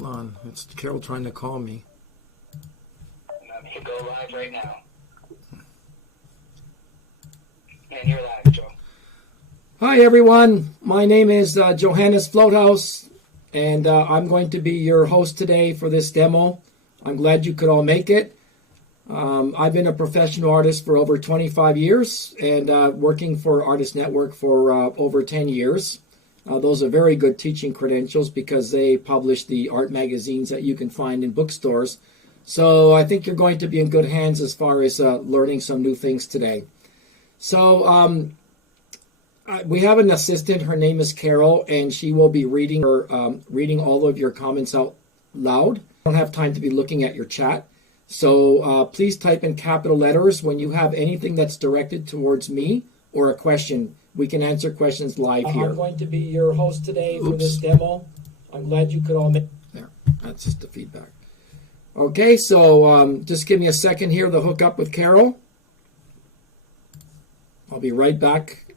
Hold on. It's Carol trying to call me. Let me go live right now. And you're live, Joe. Hi, everyone. My name is Johannes Vloothuis, and I'm going to be your host today for this demo. I'm glad you could all make it. I've been a professional artist for over 25 years and working for Artist Network for over 10 years. Those are very good teaching credentials because they publish the art magazines that you can find in bookstores. So I think you're going to be in good hands as far as learning some new things today. So we have an assistant. Her name is Carol, and she will be reading all of your comments out loud. I don't have time to be looking at your chat. So please type in capital letters when you have anything that's directed towards me or a question. We can answer questions live here. I'm going to be your host today for this demo. I'm glad you could all make there. That's just the feedback. Okay, so just give me a second here to hook up with Carol. I'll be right back.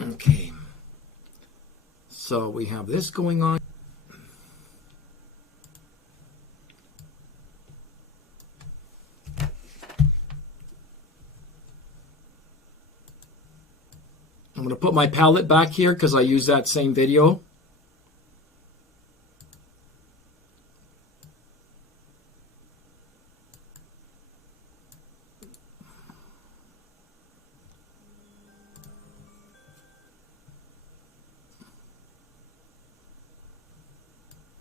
Okay. So we have this going on. I'm going to put my palette back here because I use that same video.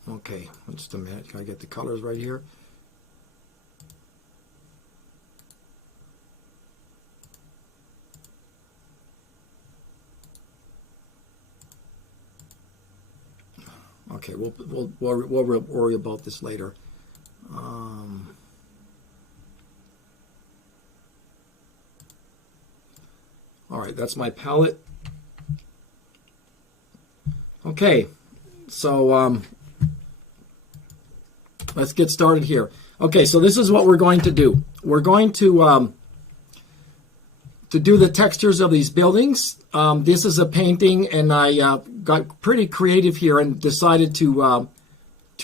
Okay, just a minute. Can I get the colors right here? Okay, we'll worry about this later. All right, that's my palette. Okay, so let's get started here. Okay, so this is what we're going to do. We're going to do the textures of these buildings. This is a painting, and I got pretty creative here and decided to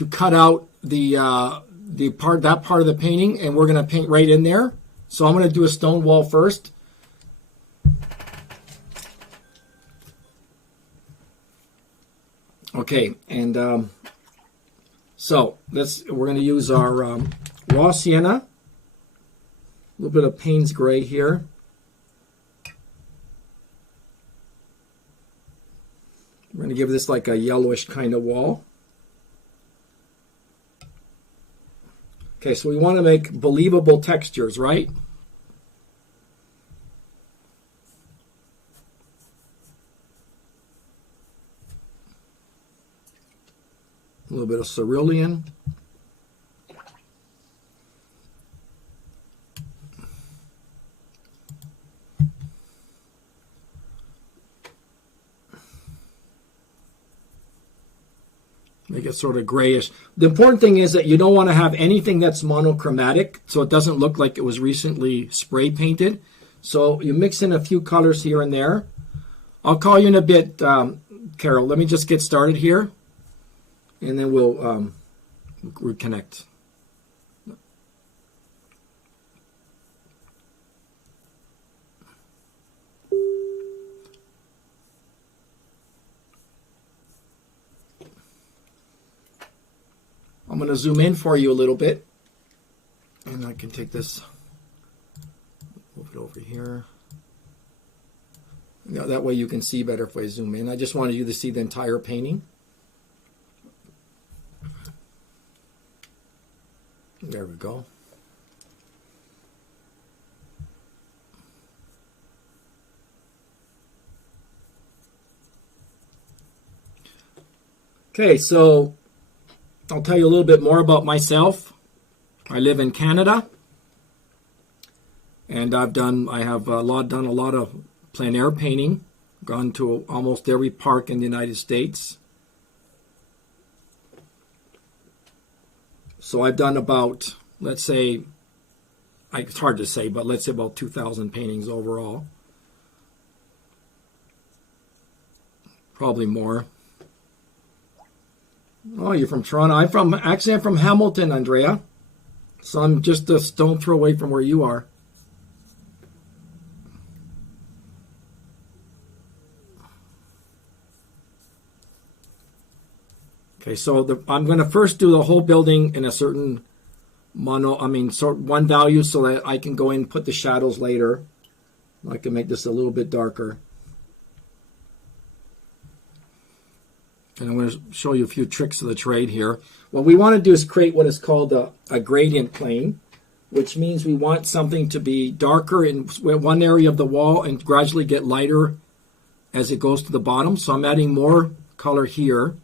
cut out that part of the painting, and we're going to paint right in there. So I'm going to do a stone wall first. Okay, and so we're going to use our raw sienna, a little bit of Payne's gray here. We're going to give this like a yellowish kind of wall. Okay, so we want to make believable textures, right? A little bit of cerulean. Make it sort of grayish. The important thing is that you don't want to have anything that's monochromatic, so it doesn't look like it was recently spray painted. So you mix in a few colors here and there. I'll call you in a bit, Carol. Let me just get started here, and then we'll reconnect. I'm going to zoom in for you a little bit, and I can take this, move it over here. You know, that way you can see better if I zoom in. I just wanted you to see the entire painting. There we go. Okay, so I'll tell you a little bit more about myself. I live in Canada, and I have done a lot of plein air painting. Gone to almost every park in the United States. So I've done about, let's say, it's hard to say, but let's say about 2,000 paintings overall. Probably more. Oh, you're from Toronto. I'm from Hamilton, Andrea. So I'm just a stone throw away from where you are. Okay, so I'm going to first do the whole building in a certain one value so that I can go in and put the shadows later. I can make this a little bit darker. And I'm going to show you a few tricks of the trade here. What we want to do is create what is called a gradient plane, which means we want something to be darker in one area of the wall and gradually get lighter as it goes to the bottom. So I'm adding more color here.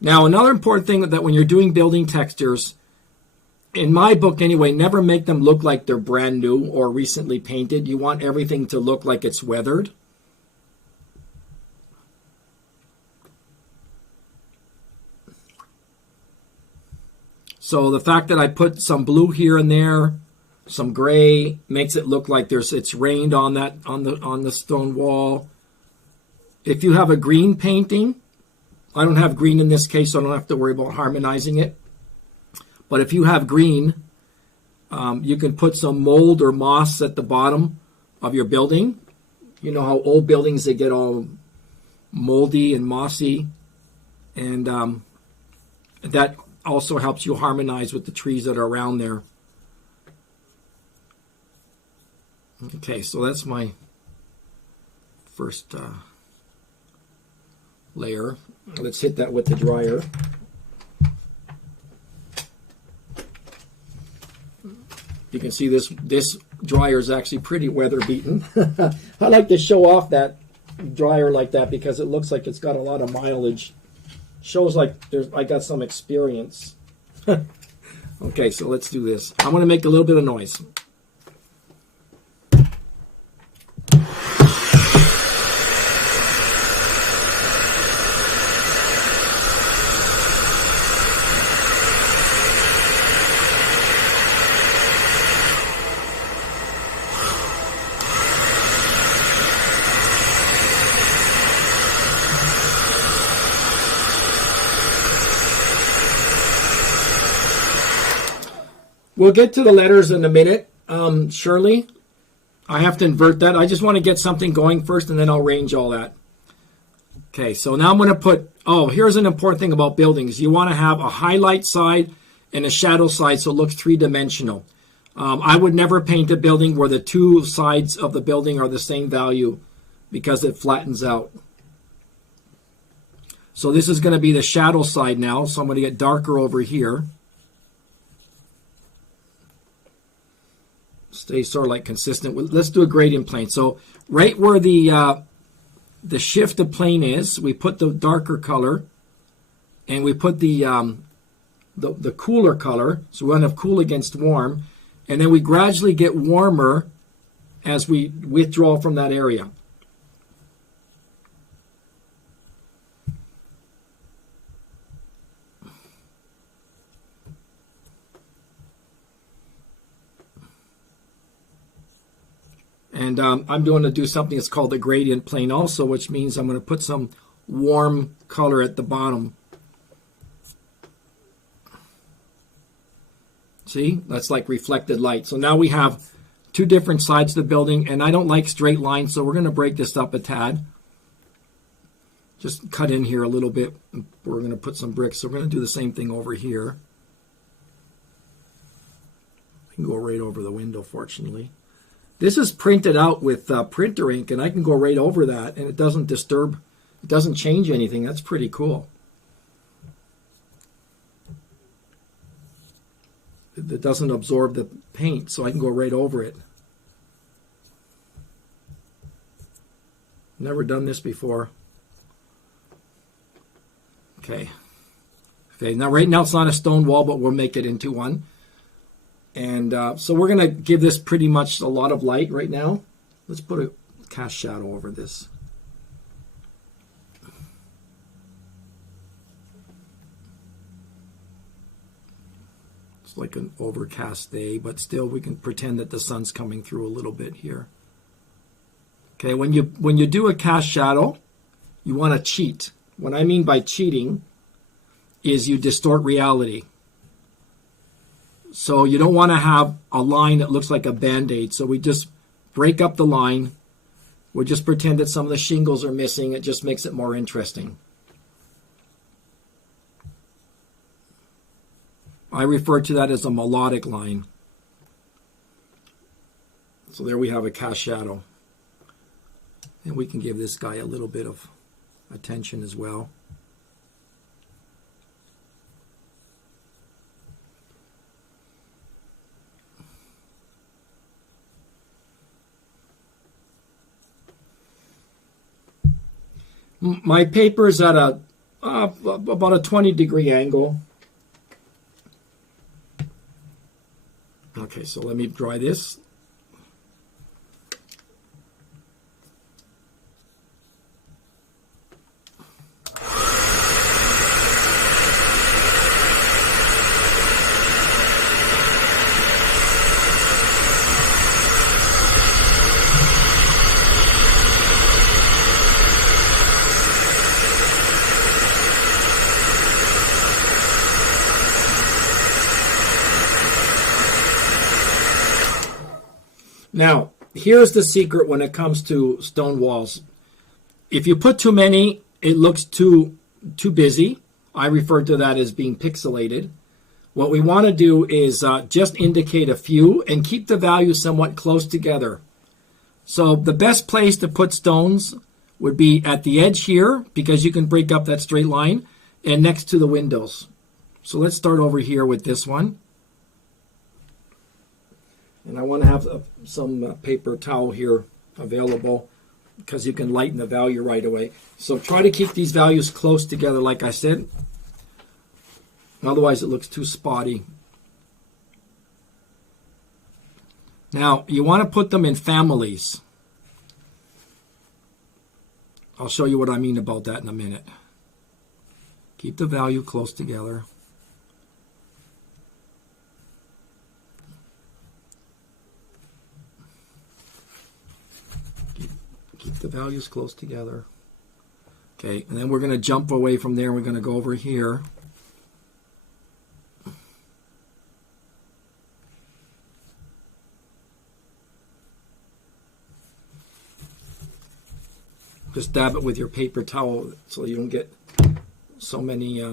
Now, another important thing that when you're doing building textures, in my book anyway, never make them look like they're brand new or recently painted. You want everything to look like it's weathered. So the fact that I put some blue here and there, some gray, makes it look like it's rained on the stone wall. If you have a green painting, I don't have green in this case, so I don't have to worry about harmonizing it. But if you have green, you can put some mold or moss at the bottom of your building. You know how old buildings, they get all moldy and mossy. And that also helps you harmonize with the trees that are around there. Okay, so that's my first layer. Let's hit that with the dryer. You can see this dryer is actually pretty weather beaten. I like to show off that dryer like that because it looks like it's got a lot of mileage. Shows like I got some experience. Okay, so let's do this. I'm going to make a little bit of noise. We'll get to the letters in a minute, Shirley. I have to invert that. I just want to get something going first, and then I'll arrange all that. Okay, so now I'm going to put, here's an important thing about buildings. You want to have a highlight side and a shadow side so it looks three-dimensional. I would never paint a building where the two sides of the building are the same value because it flattens out. So this is going to be the shadow side now, so I'm going to get darker over here. Stay sort of like consistent. Let's do a gradient plane. So right where the shift of plane is, we put the darker color, and we put the cooler color. So we want to have cool against warm, and then we gradually get warmer as we withdraw from that area. And I'm going to do something that's called the gradient plane also, which means I'm going to put some warm color at the bottom. See, that's like reflected light. So now we have two different sides of the building, and I don't like straight lines, so we're going to break this up a tad. Just cut in here a little bit. We're going to put some bricks, so we're going to do the same thing over here. I can go right over the window, fortunately. This is printed out with printer ink, and I can go right over that, and it doesn't disturb, it doesn't change anything. That's pretty cool. It doesn't absorb the paint, so I can go right over it. Never done this before. Okay. Okay, now right now it's not a stone wall, but we'll make it into one. And so we're going to give this pretty much a lot of light right now. Let's put a cast shadow over this. It's like an overcast day, but still we can pretend that the sun's coming through a little bit here. Okay, when you do a cast shadow, you want to cheat. What I mean by cheating is you distort reality. So you don't want to have a line that looks like a Band-Aid. So we just break up the line. We'll just pretend that some of the shingles are missing. It just makes it more interesting. I refer to that as a melodic line. So there we have a cast shadow. And we can give this guy a little bit of attention as well. My paper is at about a 20-degree angle. Okay, so let me dry this. Now, here's the secret when it comes to stone walls. If you put too many, it looks too busy. I refer to that as being pixelated. What we want to do is just indicate a few and keep the values somewhat close together. So the best place to put stones would be at the edge here, because you can break up that straight line, and next to the windows. So let's start over here with this one. And I want to have some paper towel here available because you can lighten the value right away. So try to keep these values close together, like I said. Otherwise, it looks too spotty. Now, you want to put them in families. I'll show you what I mean about that in a minute. Keep the value close together. Keep the values close together. Okay, and then we're going to jump away from there. We're going to go over here. Just dab it with your paper towel so you don't get so many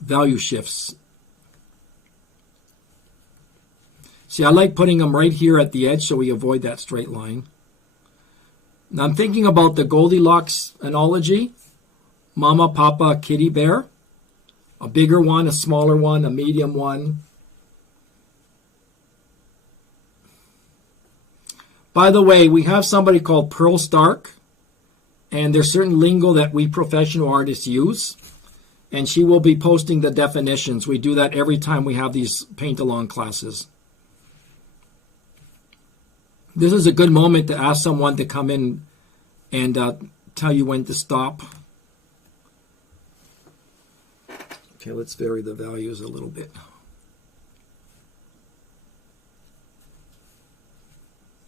value shifts. See, I like putting them right here at the edge so we avoid that straight line. Now I'm thinking about the Goldilocks analogy. Mama, Papa, Kitty Bear. A bigger one, a smaller one, a medium one. By the way, we have somebody called Pearl Stark, and there's certain lingo that we professional artists use, and she will be posting the definitions. We do that every time we have these paint-along classes. This is a good moment to ask someone to come in and tell you when to stop. Okay, let's vary the values a little bit.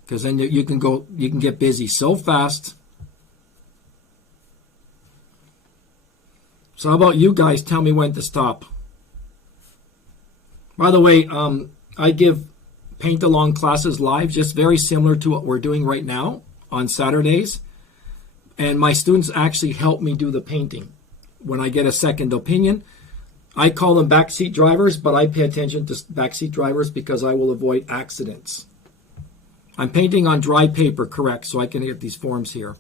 Because then you can get busy so fast. So how about you guys tell me when to stop? By the way, I give paint-along classes live, just very similar to what we're doing right now on Saturdays. And my students actually help me do the painting. When I get a second opinion, I call them backseat drivers, but I pay attention to backseat drivers because I will avoid accidents. I'm painting on dry paper, correct, so I can get these forms here.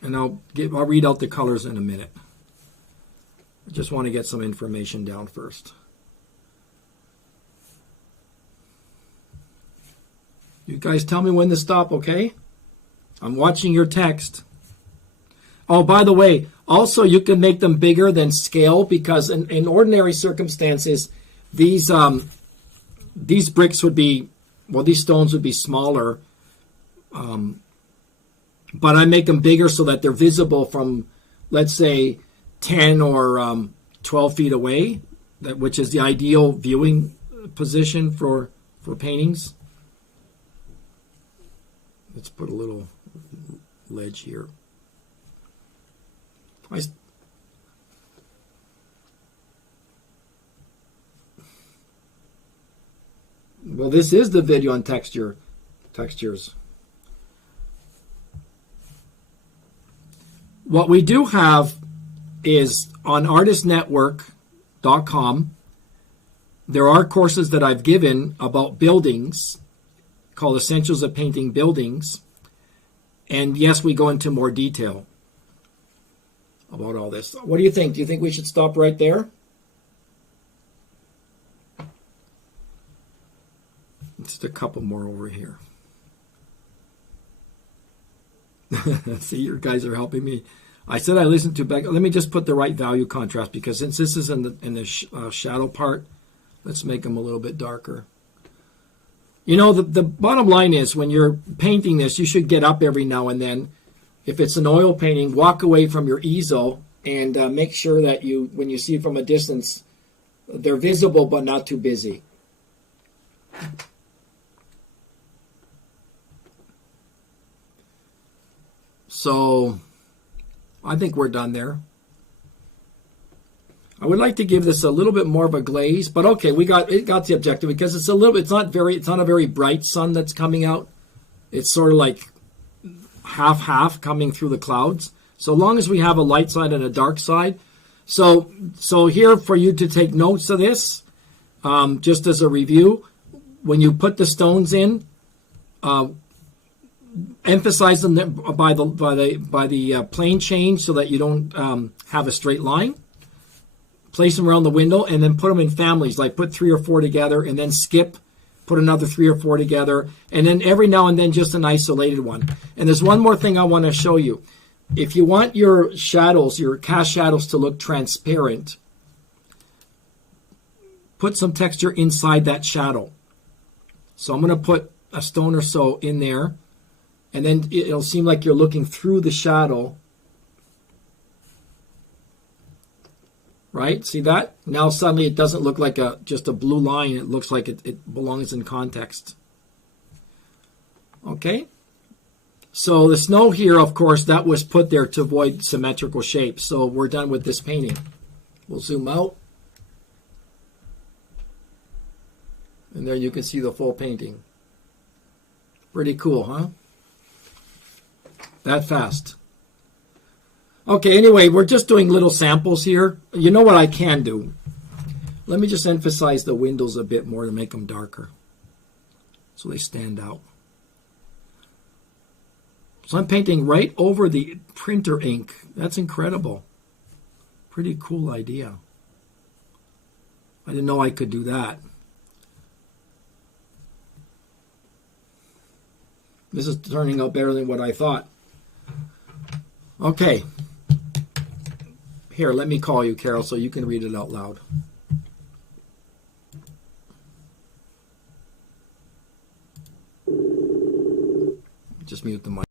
And I'll read out the colors in a minute. I just want to get some information down first. You guys tell me when to stop, okay? I'm watching your text. Oh, by the way, also you can make them bigger than scale because in ordinary circumstances, these bricks would be, well, these stones would be smaller. but I make them bigger so that they're visible from, let's say, 10 or 12 feet away, which is the ideal viewing position for paintings. Let's put a little ledge here. Well, this is the video on textures. What we do have is on artistnetwork.com, there are courses that I've given about buildings called Essentials of Painting Buildings. And yes, we go into more detail about all this. What do you think? Do you think we should stop right there? Just a couple more over here. See, your guys are helping me. I said I listened to back. Let me just put the right value contrast, because since this is in the shadow part, let's make them a little bit darker. You know, the bottom line is when you're painting this, you should get up every now and then. If it's an oil painting, walk away from your easel and make sure that when you see it from a distance, they're visible but not too busy. So I think we're done there. I would like to give this a little bit more of a glaze, but okay, it got the objective, because it's not a very bright sun that's coming out. It's sort of like half coming through the clouds. So long as we have a light side and a dark side. So here for you to take notes of this, just as a review, when you put the stones in, emphasize them by the plane change so that you don't have a straight line. Place them around the window, and then put them in families, like put 3 or 4 together, and then skip, put another 3 or 4 together, and then every now and then just an isolated one. And there's one more thing I want to show you. If you want your shadows, your cast shadows, to look transparent, put some texture inside that shadow. So I'm going to put a stone or so in there, and then it'll seem like you're looking through the shadow. Right? See that? Now suddenly it doesn't look like just a blue line. It looks like it belongs in context. Okay? So the snow here, of course, that was put there to avoid symmetrical shapes. So we're done with this painting. We'll zoom out. And there you can see the full painting. Pretty cool, huh? That fast. Okay, anyway, we're just doing little samples here. You know what I can do? Let me just emphasize the windows a bit more to make them darker, so they stand out. So I'm painting right over the printer ink. That's incredible. Pretty cool idea. I didn't know I could do that. This is turning out better than what I thought. Okay. Here, let me call you, Carol, so you can read it out loud. Just mute the mic.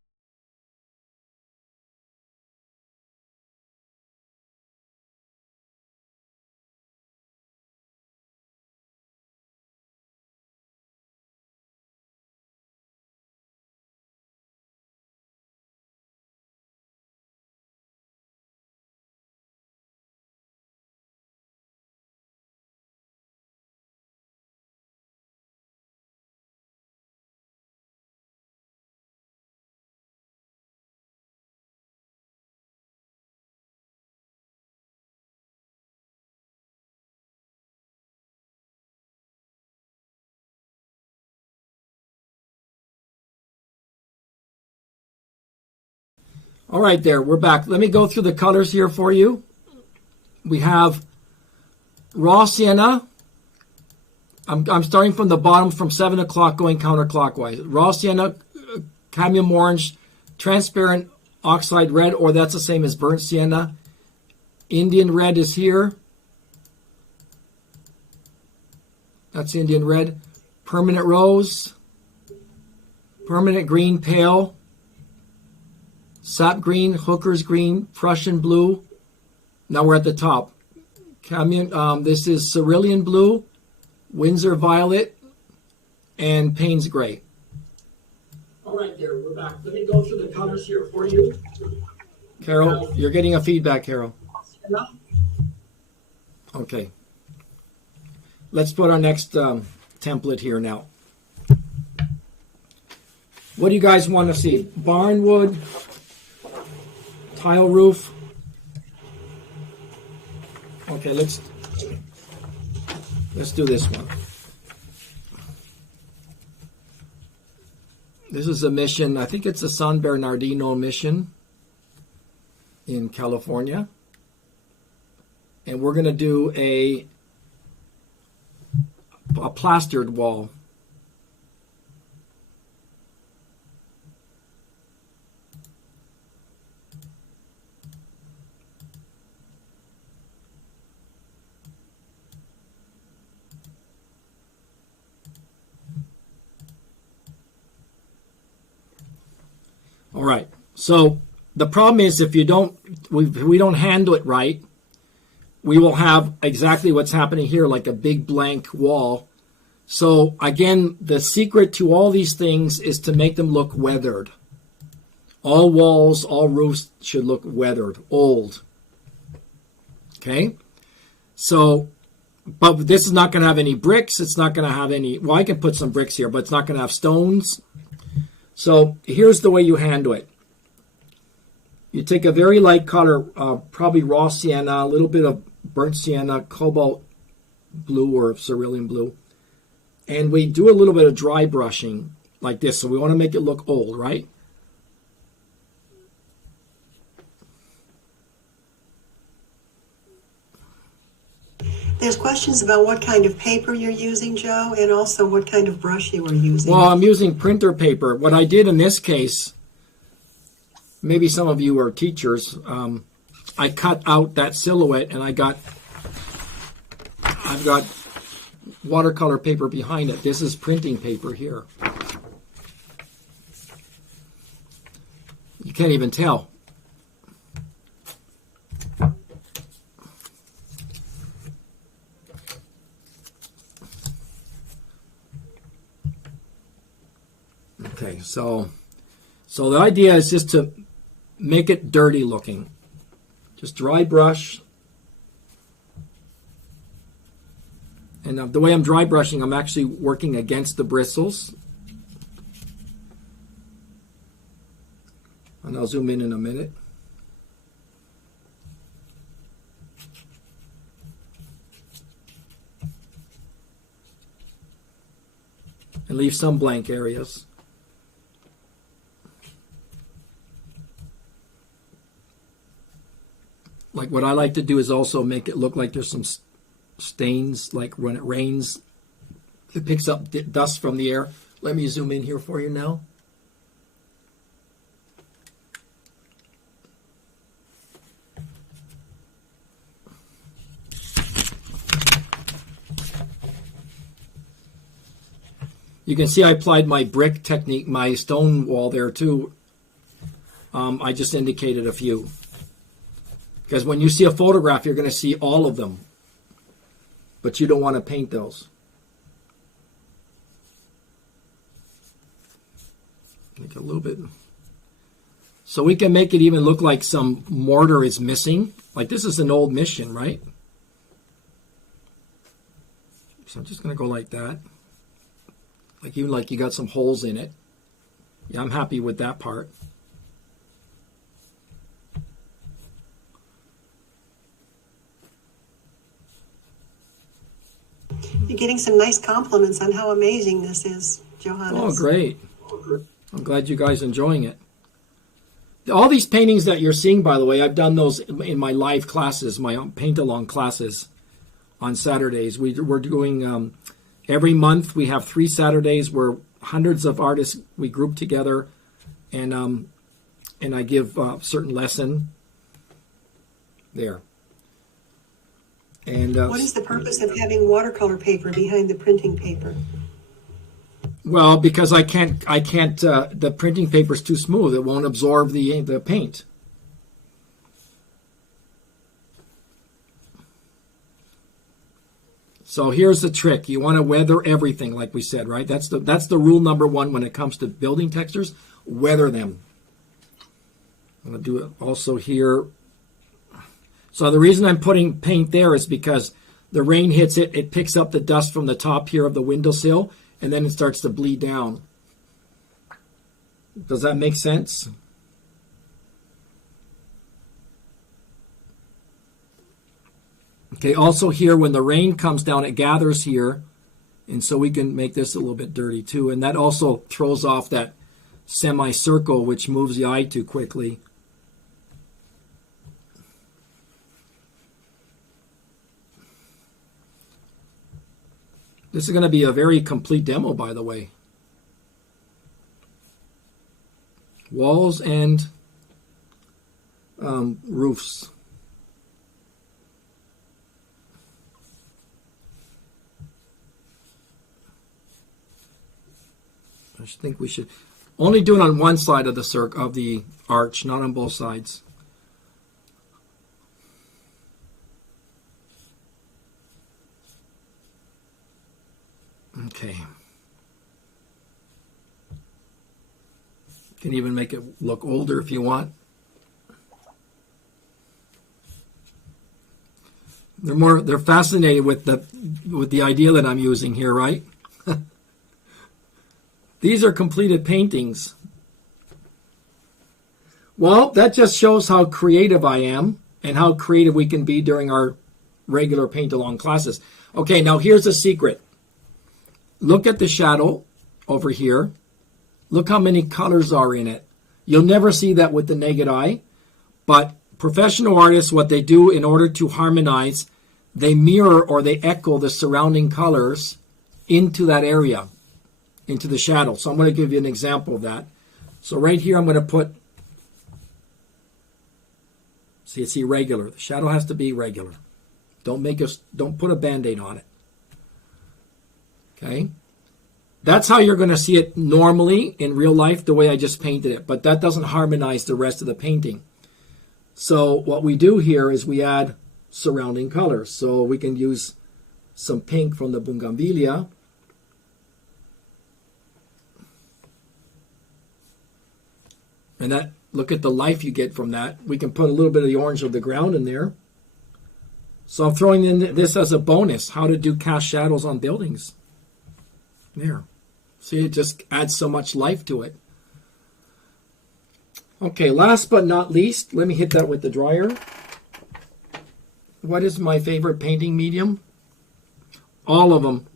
All right, there, we're back. Let me go through the colors here for you. We have raw sienna. I'm starting from the bottom, from 7 o'clock going counterclockwise. Raw sienna, cadmium orange, transparent oxide red, or that's the same as burnt sienna. Indian red is here. That's Indian red. Permanent rose. Permanent green pale. sap green, hooker's green, Prussian blue. Now we're at the top. This is cerulean blue, Windsor violet, and Payne's gray. All right, there, we're back. Let me go through the colors here for you. Carol, you're getting a feedback, Carol. Okay. Let's put our next template here now. What do you guys want to see? Barnwood, tile roof. Okay, let's do this one. This is a mission, I think it's a San Bernardino mission in California. And we're going to do a plastered wall. All right. So the problem is if we don't handle it right, we will have exactly what's happening here, like a big blank wall. So again, the secret to all these things is to make them look weathered. All walls, all roofs should look weathered, old. Okay? So, but this is not going to have any bricks. It's not going to have any, well, I can put some bricks here, but it's not going to have stones. So here's the way you handle it. You take a very light color, probably raw sienna, a little bit of burnt sienna, cobalt blue or cerulean blue. And we do a little bit of dry brushing like this. So we want to make it look old, right? There's questions about what kind of paper you're using, Joe, and also what kind of brush you are using. Well, I'm using printer paper. What I did in this case, maybe some of you are teachers, I cut out that silhouette and I've got watercolor paper behind it. This is printing paper here. You can't even tell. Okay, so the idea is just to make it dirty looking. Just dry brush. And the way I'm dry brushing, I'm actually working against the bristles. And I'll zoom in a minute. And leave some blank areas. Like what I like to do is also make it look like there's some stains, like when it rains, it picks up dust from the air. Let me zoom in here for you now. You can see I applied my brick technique, my stone wall there too. I just indicated a few. Because when you see a photograph, you're going to see all of them. But you don't want to paint those. Make a little bit. So we can make it even look like some mortar is missing. Like this is an old mission, right? So I'm just going to go like that. Like even like you got some holes in it. Yeah, I'm happy with that part. You're getting some nice compliments on how amazing this is, Johannes. Oh, great. I'm glad you guys are enjoying it. All these paintings that you're seeing, by the way, I've done those in my live classes, my paint-along classes on Saturdays. We're doing, every month we have 3 Saturdays where hundreds of artists, we group together and I give a certain lesson there. And what is the purpose of having watercolor paper behind the printing paper? Well, because I can't, the printing paper's too smooth. It won't absorb the paint. So here's the trick. You want to weather everything, like we said, right? That's the rule number one when it comes to building textures. Weather them. I'm going to do it also here. So the reason I'm putting paint there is because the rain hits it, it picks up the dust from the top here of the windowsill, and then it starts to bleed down. Does that make sense? Okay, also here, when the rain comes down, it gathers here, and so we can make this a little bit dirty too, and that also throws off that semicircle, which moves the eye too quickly. This is going to be a very complete demo, by the way. Walls and roofs. I think we should only do it on one side of the circle of the arch, not on both sides. Okay. You can even make it look older if you want. They're fascinated with the idea that I'm using here, right? These are completed paintings. Well, that just shows how creative I am and how creative we can be during our regular paint-along classes. Okay, now here's a secret. Look at the shadow over here. Look how many colors are in it. You'll never see that with the naked eye, but professional artists, what they do in order to harmonize, they mirror or they echo the surrounding colors into that area, into the shadow. So I'm going to give you an example of that. So right here I'm going to put, see, it's irregular. The shadow has to be regular. Don't put a band-aid on it. Okay? That's how you're going to see it normally in real life, the way I just painted it. But that doesn't harmonize the rest of the painting. So what we do here is we add surrounding colors. So we can use some pink from the Bougainvillea. And that, look at the life you get from that. We can put a little bit of the orange of the ground in there. So I'm throwing in this as a bonus, how to do cast shadows on buildings. There. See, it just adds so much life to it. Okay, last but not least, let me hit that with the dryer. What is my favorite painting medium? All of them.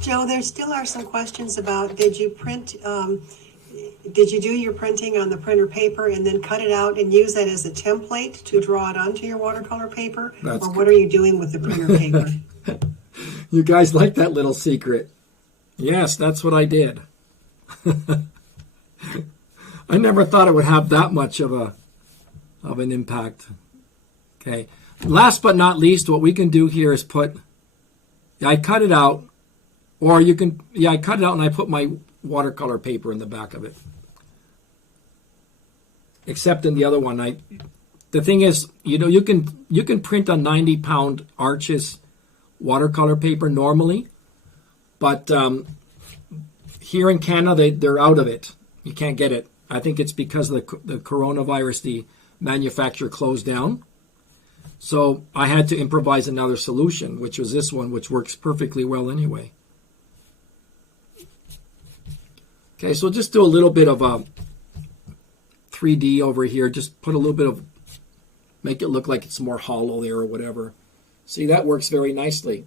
Joe, there still are some questions about, did you do your printing on the printer paper and then cut it out and use that as a template to draw it onto your watercolor paper? Or what are you doing with the printer paper? You guys like that little secret? Yes, that's what I did. I never thought it would have that much of an impact. Okay. Last but not least, what we can do here is I cut it out. Or you can, I cut it out and I put my watercolor paper in the back of it. Except in the other one, the thing is, you can print on 90-pound arches watercolor paper normally, but here in Canada they're out of it. You can't get it. I think it's because of the coronavirus, the manufacturer closed down. So I had to improvise another solution, which was this one, which works perfectly well anyway. Okay, so just do a little bit of a 3D over here. Just put a little bit of, make it look like it's more hollow there or whatever. See, that works very nicely.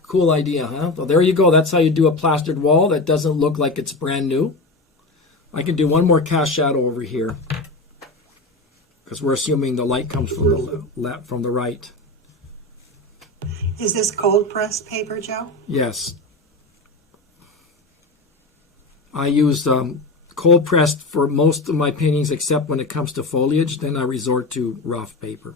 Cool idea, huh? Well, there you go. That's how you do a plastered wall that doesn't look like it's brand new. I can do one more cast shadow over here because we're assuming the light comes from the right. Is this cold pressed paper, Joe? Yes. I use cold pressed for most of my paintings except when it comes to foliage. Then I resort to rough paper.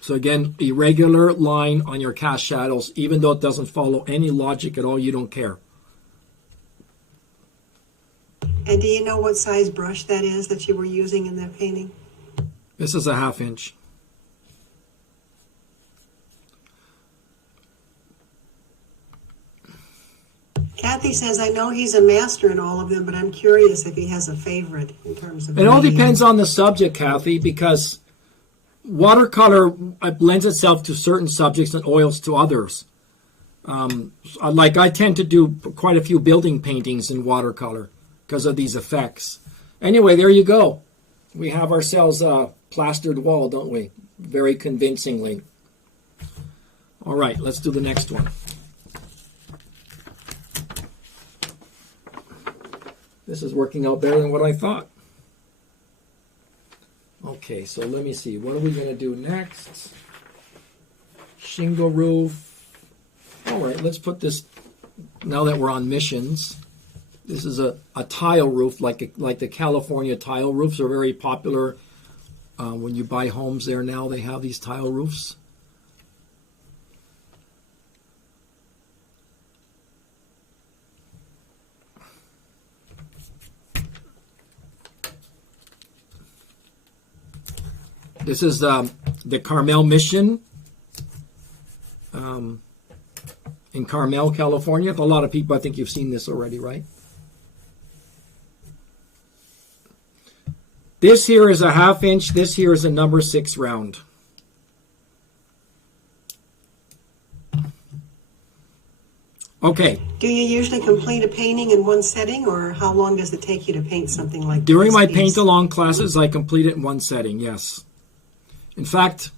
So again, irregular line on your cast shadows, even though it doesn't follow any logic at all, you don't care. And do you know what size brush that is that you were using in that painting? This is a 1/2 inch. Kathy says, I know he's a master in all of them, but I'm curious if he has a favorite in terms of... It all depends on the subject, Kathy, because watercolor lends itself to certain subjects and oils to others. Like I tend to do quite a few building paintings in watercolor because of these effects. Anyway, there you go. We have ourselves a plastered wall, don't we? Very convincingly. All right, let's do the next one. This is working out better than what I thought. Okay, so let me see. What are we going to do next? Shingle roof. All right, let's put this, now that we're on missions, this is a tile roof, like the California tile roofs are very popular. When you buy homes there now, they have these tile roofs. This is the Carmel Mission in Carmel, California. A lot of people, I think you've seen this already, right? This here is a 1/2 inch. This here is a number 6 round. Okay. Do you usually complete a painting in one setting, or how long does it take you to paint something like During this my piece? paint-along classes, I complete it in one setting, yes. In fact,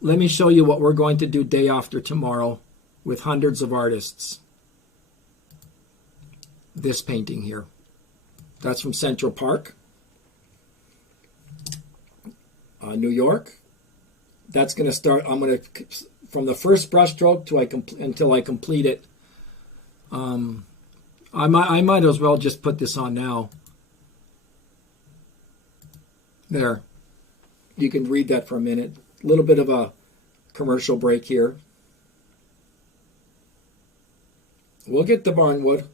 let me show you what we're going to do day after tomorrow with hundreds of artists. This painting here. That's from Central Park, New York. That's going to start, I'm going to, from the first brush stroke to until I complete it. I might as well just put this on now. There. You can read that for a minute. A little bit of a commercial break here. We'll get the Barnwood.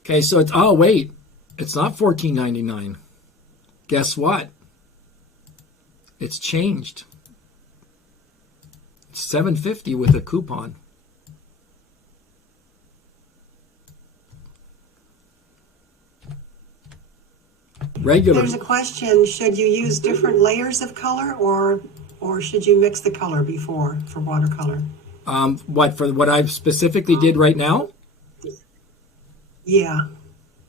Okay, so it's, oh wait, it's not $14.99. Guess what? It's changed. It's $7.50 with a coupon. Regular. There's a question, should you use different layers of color, or should you mix the color before for watercolor? What I specifically did right now? Yeah.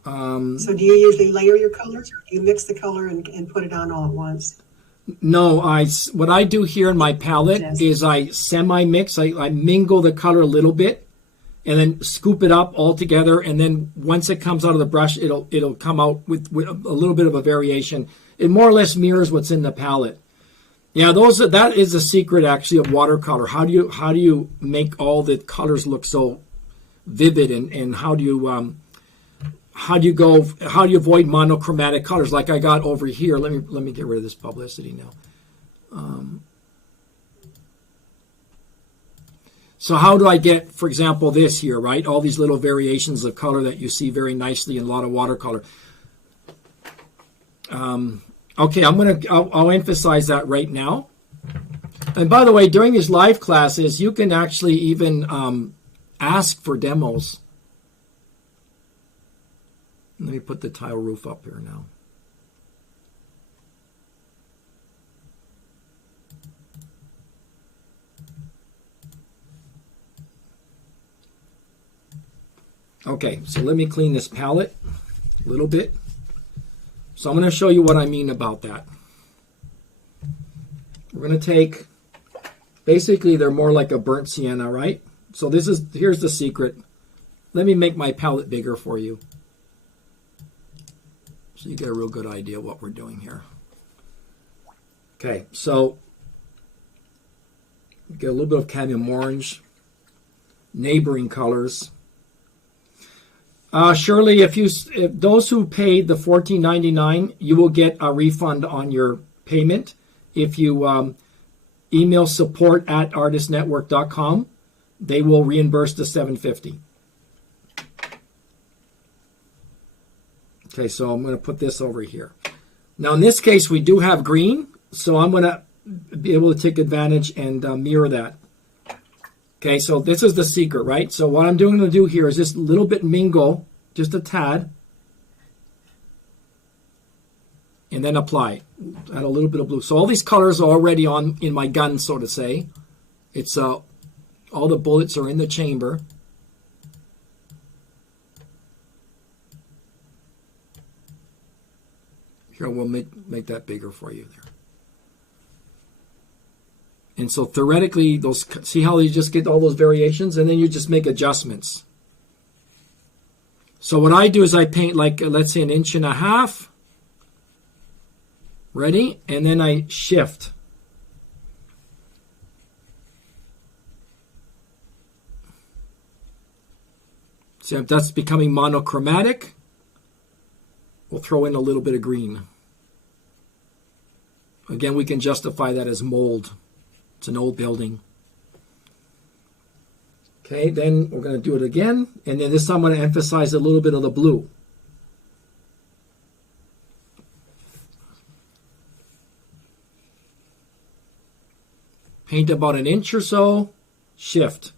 So do you usually layer your colors, or do you mix the color and put it on all at once? No, what I do here in my palette is I semi-mix. I mingle the color a little bit and then scoop it up all together. And then once it comes out of the brush, it'll come out with a little bit of a variation. It more or less mirrors what's in the palette. Yeah, that is the secret actually of watercolor. How do you make all the colors look so vivid, and how do you avoid monochromatic colors like I got over here? Let me get rid of this publicity now. So how do I get, for example, this here, right? All these little variations of color that you see very nicely in a lot of watercolor. Okay, I'll emphasize that right now. And by the way, during these live classes, you can actually even ask for demos. Let me put the tile roof up here now. Okay, so let me clean this palette a little bit. So I'm going to show you what I mean about that. We're going to take, basically they're more like a burnt sienna, right? So here's the secret. Let me make my palette bigger for you. So you get a real good idea what we're doing here. Okay, so get a little bit of cadmium orange, neighboring colors. Shirley, if those who paid the $14.99, you will get a refund on your payment. If you email support@artistnetwork.com, they will reimburse the $7.50. Okay, so I'm going to put this over here. Now, in this case, we do have green, so I'm going to be able to take advantage and mirror that. Okay, so this is the secret, right? So what I'm going to do here is just a little bit mingle, just a tad, and then apply. Add a little bit of blue. So all these colors are already on in my gun, so to say. It's all the bullets are in the chamber. Here, we'll make that bigger for you there. And so theoretically, see how you just get all those variations, and then you just make adjustments. So what I do is I paint like, let's say, 1.5 inches. Ready? And then I shift. See, if that's becoming monochromatic, we'll throw in a little bit of green. Again, we can justify that as mold. It's an old building. Okay, then we're going to do it again. And then this time I'm going to emphasize a little bit of the blue. Paint about 1 inch or so. Shift.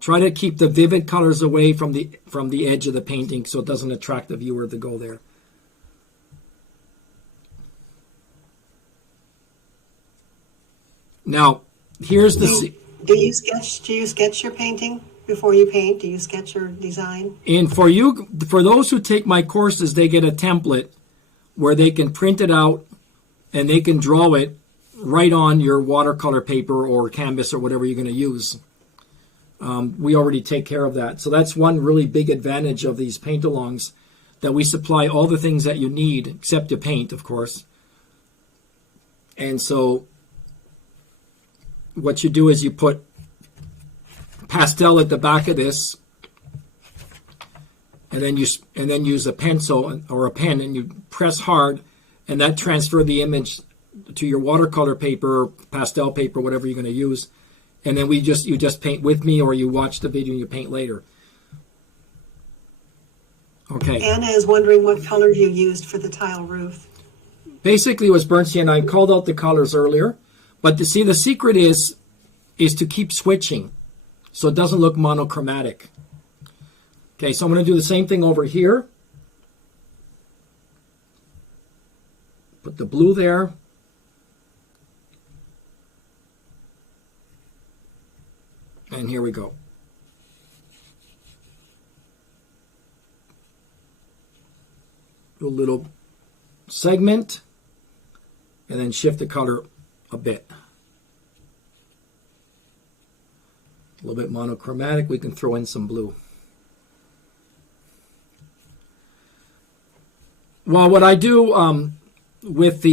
Try to keep the vivid colors away from the edge of the painting so it doesn't attract the viewer to go there. Now, here's the... Do you sketch your painting before you paint? Do you sketch your design? And for those who take my courses, they get a template where they can print it out and they can draw it right on your watercolor paper or canvas or whatever you're going to use. We already take care of that. So that's one really big advantage of these paint-alongs, that we supply all the things that you need, except to paint, of course. And so what you do is you put pastel at the back of this, and then use a pencil or a pen, and you press hard, and that transfers the image to your watercolor paper or pastel paper, whatever you're going to use. And then you just paint with me, or you watch the video and you paint later. Okay. Anna is wondering what color you used for the tile roof. Basically, it was burnt sienna. I called out the colors earlier, but see, the secret is to keep switching, so it doesn't look monochromatic. Okay, so I'm going to do the same thing over here. Put the blue there. And here we go. Do a little segment, and then shift the color a bit. A little bit monochromatic, we can throw in some blue. Well, what I do with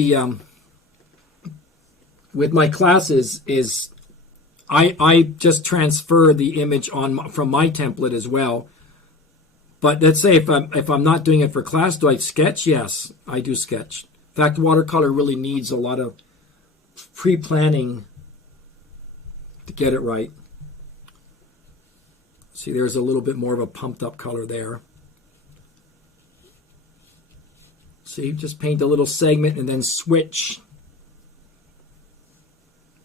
my classes is I just transfer the image from my template as well. But let's say if I'm not doing it for class, do I sketch? Yes, I do sketch. In fact, watercolor really needs a lot of pre-planning to get it right. See, there's a little bit more of a pumped up color there. See, just paint a little segment and then switch.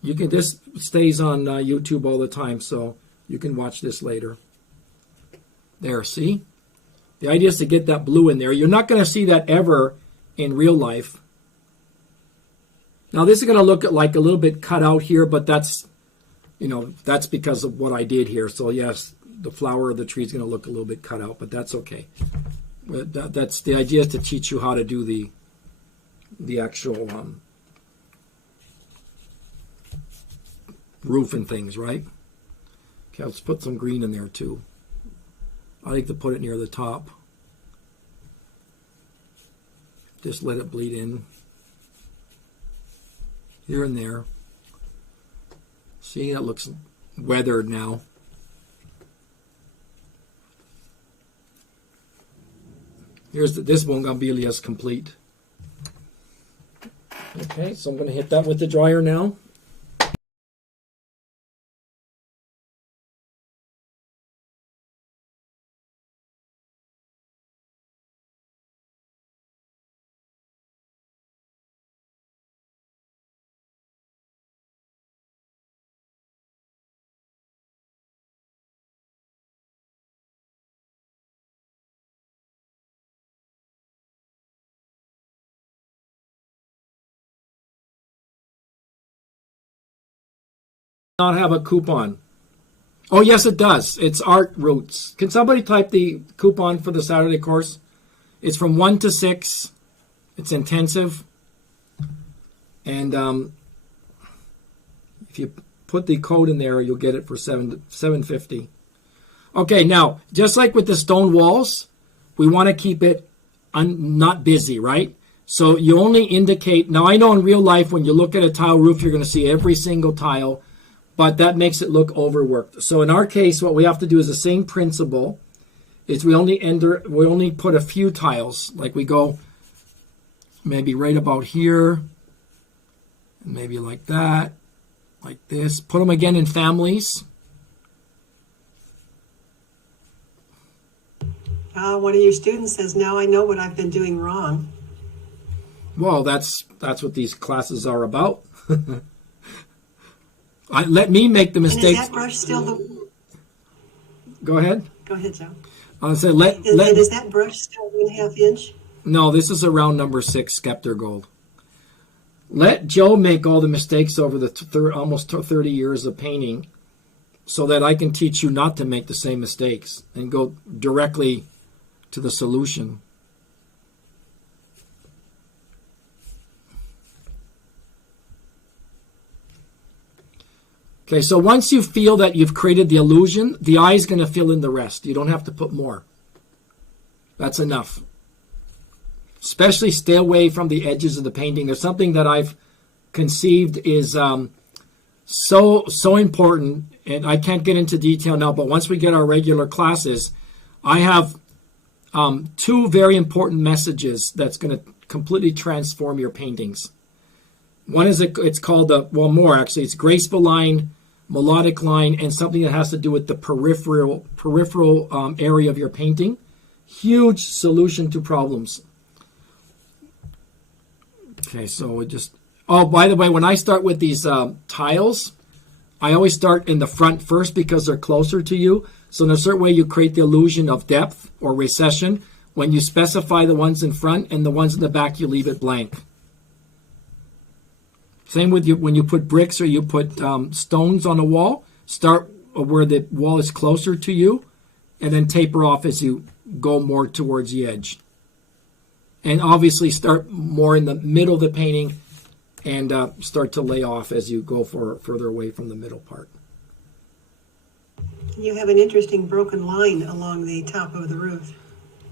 This stays on YouTube all the time, so you can watch this later. There, see? The idea is to get that blue in there. You're not going to see that ever in real life. Now, this is going to look like a little bit cut out here, but that's because of what I did here. So, yes, the flower of the tree is going to look a little bit cut out, but that's okay. That's the idea, is to teach you how to do the actual roof and things, right? Okay, let's put some green in there too. I like to put it near the top. Just let it bleed in here and there. See, that looks weathered now. Here's this bougainvillea is complete. Okay, so I'm going to hit that with the dryer now. Not have a coupon. Oh, yes, it does. It's Art Roots. Can somebody type the coupon for the Saturday course? It's from 1 to 6. It's intensive. And if you put the code in there, you'll get it for $7.50. Okay, now, just like with the stone walls, we want to keep it not busy, right? So you only indicate... Now, I know in real life, when you look at a tile roof, you're going to see every single tile, but that makes it look overworked. So in our case, what we have to do is the same principle. Is we only put a few tiles. Like we go maybe right about here, maybe like that, like this. Put them again in families. One of your students says, "Now I know what I've been doing wrong." Well, that's what these classes are about. Let me make the mistakes. And is that brush still the... Go ahead. Go ahead, Joe. Is that brush still 1/2 inch? No, this is around number 6 Scepter Gold. Let Joe make all the mistakes over the almost 30 years of painting so that I can teach you not to make the same mistakes and go directly to the solution. Okay, so once you feel that you've created the illusion, the eye is going to fill in the rest. You don't have to put more. That's enough. Especially stay away from the edges of the painting. There's something that I've conceived is so important, and I can't get into detail now, but once we get our regular classes, I have 2 very important messages that's going to completely transform your paintings. One is it's called it's graceful line, melodic line, and something that has to do with the peripheral area of your painting. Huge solution to problems. Okay, so we just... Oh, by the way, when I start with these tiles, I always start in the front first because they're closer to you. So in a certain way, you create the illusion of depth or recession when you specify the ones in front, and the ones in the back, you leave it blank. Same with you when you put bricks or you put stones on a wall. Start where the wall is closer to you, and then taper off as you go more towards the edge. And obviously start more in the middle of the painting and start to lay off as you go further away from the middle part. You have an interesting broken line along the top of the roof.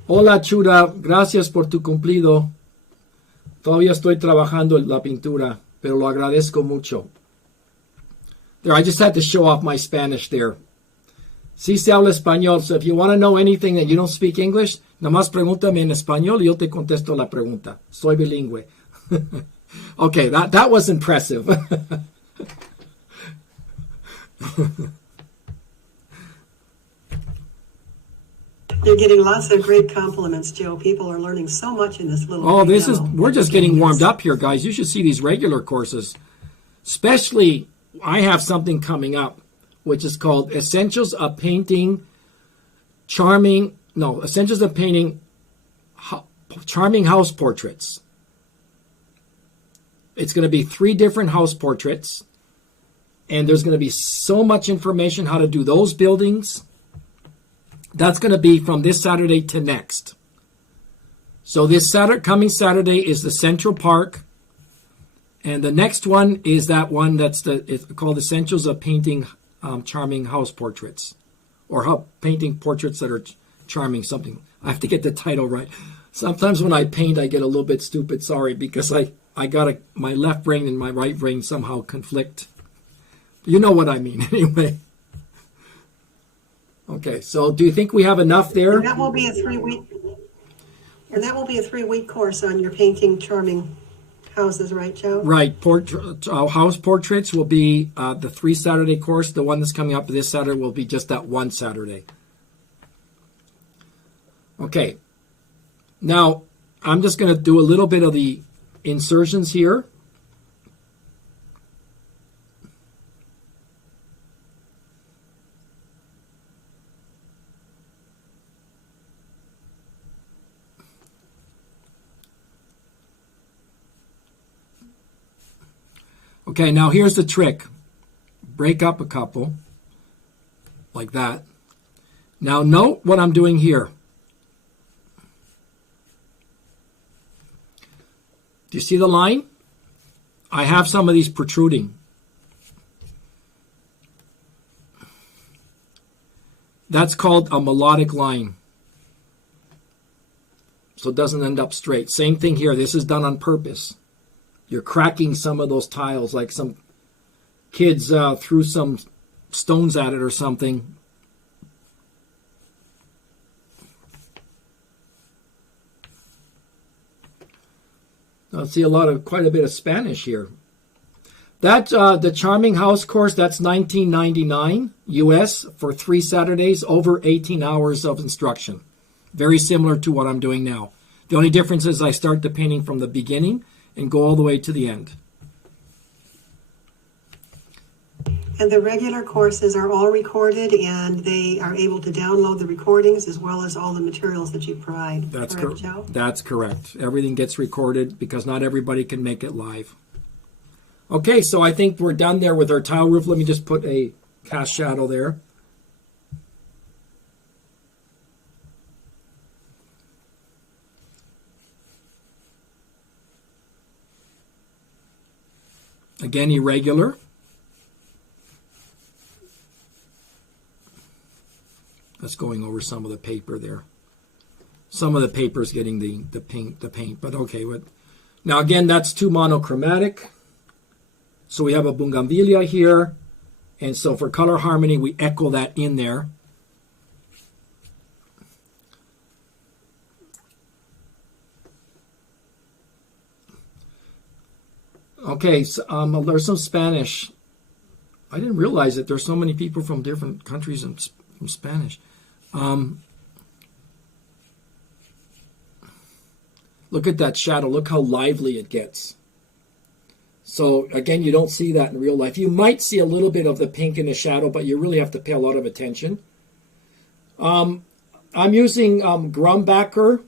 Hola, Chura. Gracias por tu cumplido. Todavía estoy trabajando en la pintura, pero lo agradezco mucho. There, I just had to show off my Spanish there. Sí se habla español, so if you want to know anything that you don't speak English, nomás pregúntame en español y yo te contesto la pregunta. Soy bilingüe. Okay, that was impressive. You're getting lots of great compliments, Joe. People are learning so much in this little video. We're just getting warmed up here, guys. You should see these regular courses. Especially, I have something coming up, which is called Essentials of Painting Charming House Portraits. It's going to be 3 different house portraits, and there's going to be so much information how to do those buildings. That's going to be from this Saturday to next. So this coming Saturday is the Central Park, and the next one is that one it's called Essentials of Painting Charming House Portraits, or painting portraits that are charming something. I have to get the title right. Sometimes when I paint, I get a little bit stupid. Sorry, because I got my left brain and my right brain somehow conflict. You know what I mean, anyway. Okay, so do you think we have enough there? And that will be a 3-week. And that will be a 3-week course on your painting charming houses, right, Joe? Right. House portraits will be the 3 Saturday course. The one that's coming up this Saturday will be just that 1 Saturday. Okay. Now, I'm just going to do a little bit of the insertions here. Okay, now here's the trick. Break up a couple, like that. Now note what I'm doing here. Do you see the line? I have some of these protruding. That's called a melodic line. So it doesn't end up straight. Same thing here. This is done on purpose. You're cracking some of those tiles, like some kids threw some stones at it or something. I see quite a bit of Spanish here. That the Charming House course, that's $19.99 US for 3 Saturdays, over 18 hours of instruction. Very similar to what I'm doing now. The only difference is I start the painting from the beginning and go all the way to the end. And the regular courses are all recorded, and they are able to download the recordings as well as all the materials that you provide. That's correct, Joe? That's correct. Everything gets recorded because not everybody can make it live. Okay, so I think we're done there with our tile roof. Let me just put a cast shadow there. Again, irregular. That's going over some of the paper there. Some of the paper is getting the paint, but okay. Now again, that's too monochromatic. So we have a bougainvillea here, and so for color harmony, we echo that in there. Okay, so, there's some Spanish. I didn't realize that there's so many people from different countries and from Spanish. Look at that shadow. Look how lively it gets. So again, you don't see that in real life. You might see a little bit of the pink in the shadow, but you really have to pay a lot of attention. I'm using Grumbacher.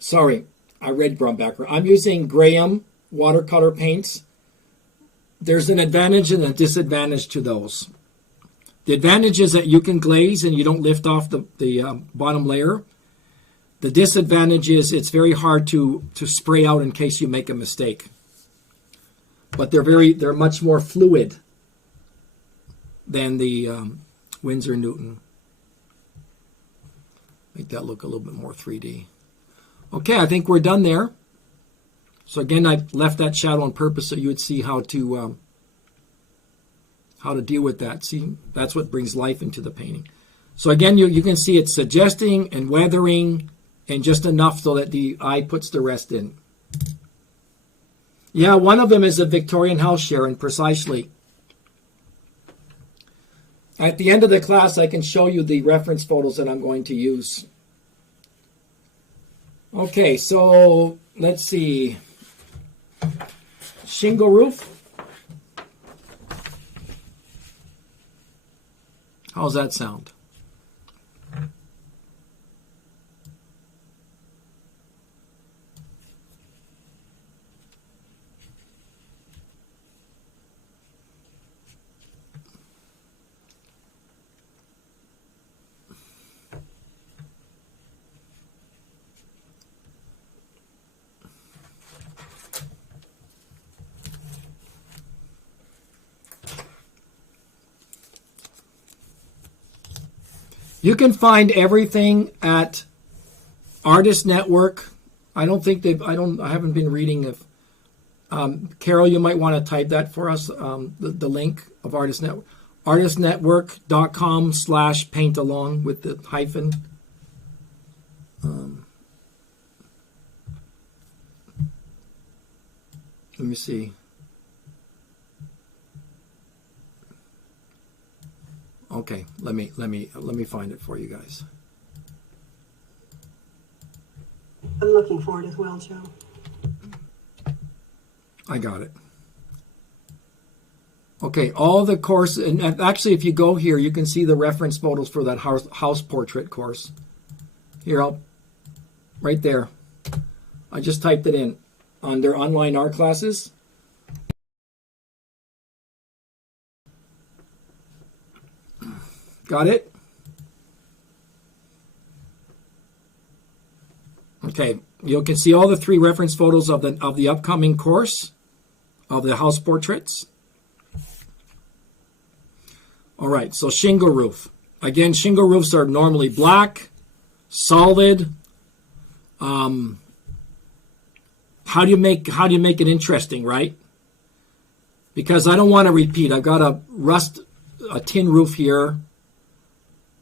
Sorry, I read Grumbacher. I'm using Graham watercolor paints. There's an advantage and a disadvantage to those. The advantage is that you can glaze and you don't lift off the bottom layer. The disadvantage is it's very hard to spray out in case you make a mistake. But they're much more fluid than the Winsor Newton. Make that look a little bit more 3D. Okay, I think we're done there. So again, I left that shadow on purpose so you would see how to deal with that. See, that's what brings life into the painting. So again, you can see it's suggesting and weathering and just enough so that the eye puts the rest in. Yeah, one of them is a Victorian house, Sharon, precisely. At the end of the class, I can show you the reference photos that I'm going to use. Okay, so let's see. Shingle roof. How's that sound? You can find everything at Artist Network. I haven't been reading if Carol, you might want to type that for us, the link of Artist Network. artistnetwork.com/paintalong with the hyphen. Let me see. Okay, let me find it for you guys. I'm looking for it as well, Joe. I got it. Okay, all the course, and actually if you go here, you can see the reference photos for that house portrait course. Here, right there. I just typed it in under online art classes. Got it? Okay, you can see all the 3 reference photos of the upcoming course of the house portraits. All right, so shingle roof. Again, shingle roofs are normally black, solid. How do you make it interesting, right? Because I don't want to repeat. I've got a tin roof here,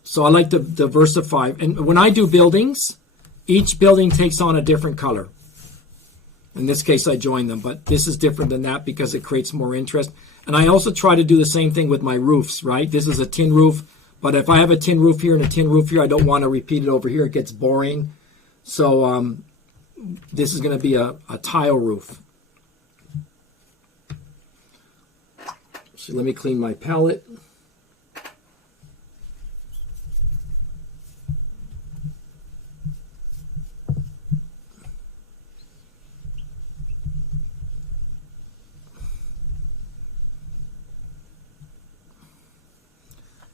so I like to diversify. And when I do buildings, each building takes on a different color. In this case, I join them, but this is different than that because it creates more interest. And I also try to do the same thing with my roofs, right? This is a tin roof, but if I have a tin roof here and a tin roof here, I don't want to repeat it over here. It gets boring. So this is going to be a tile roof. So let me clean my palette.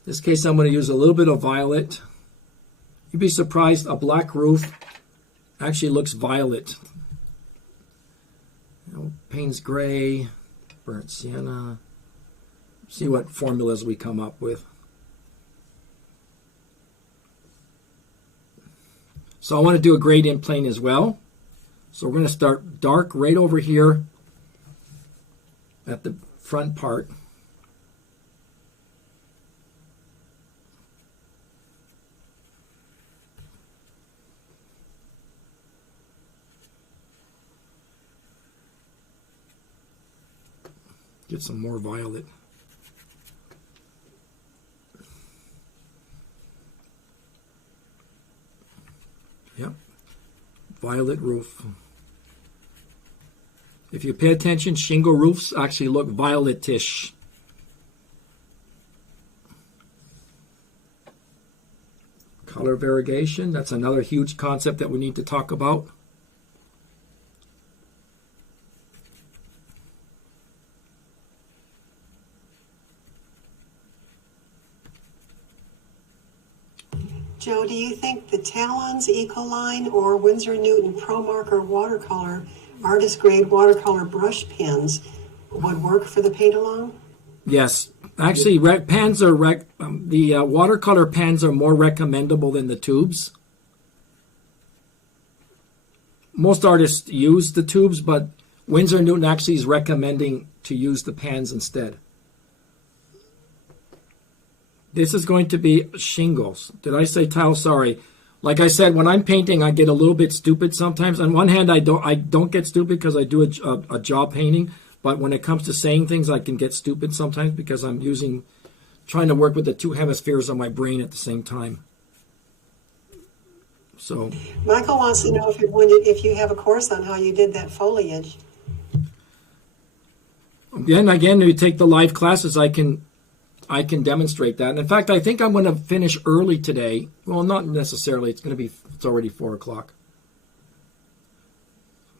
In this case, I'm going to use a little bit of violet. You'd be surprised, a black roof actually looks violet. Payne's gray, burnt sienna. See what formulas we come up with. So I want to do a gradient plane as well. So we're going to start dark right over here at the front part. Get some more violet. Yep, violet roof. If you pay attention, shingle roofs actually look violetish. Color variegation, that's another huge concept that we need to talk about. Joe, do you think the Talons, Ecoline, or Winsor Newton Pro Marker watercolor, artist grade watercolor brush pens would work for the paint along? Yes, actually, pens are the watercolor pens are more recommendable than the tubes. Most artists use the tubes, but Winsor Newton actually is recommending to use the pens instead. This is going to be shingles. Did I say tile? Sorry. Like I said, when I'm painting, I get a little bit stupid sometimes. On one hand, I don't get stupid because I do a job painting. But when it comes to saying things, I can get stupid sometimes because I'm trying to work with the 2 hemispheres of my brain at the same time. So Michael wants to know if you have a course on how you did that foliage. Again, if you take the live classes, I can demonstrate that. And in fact, I think I'm going to finish early today. Well, not necessarily. It's already 4 o'clock.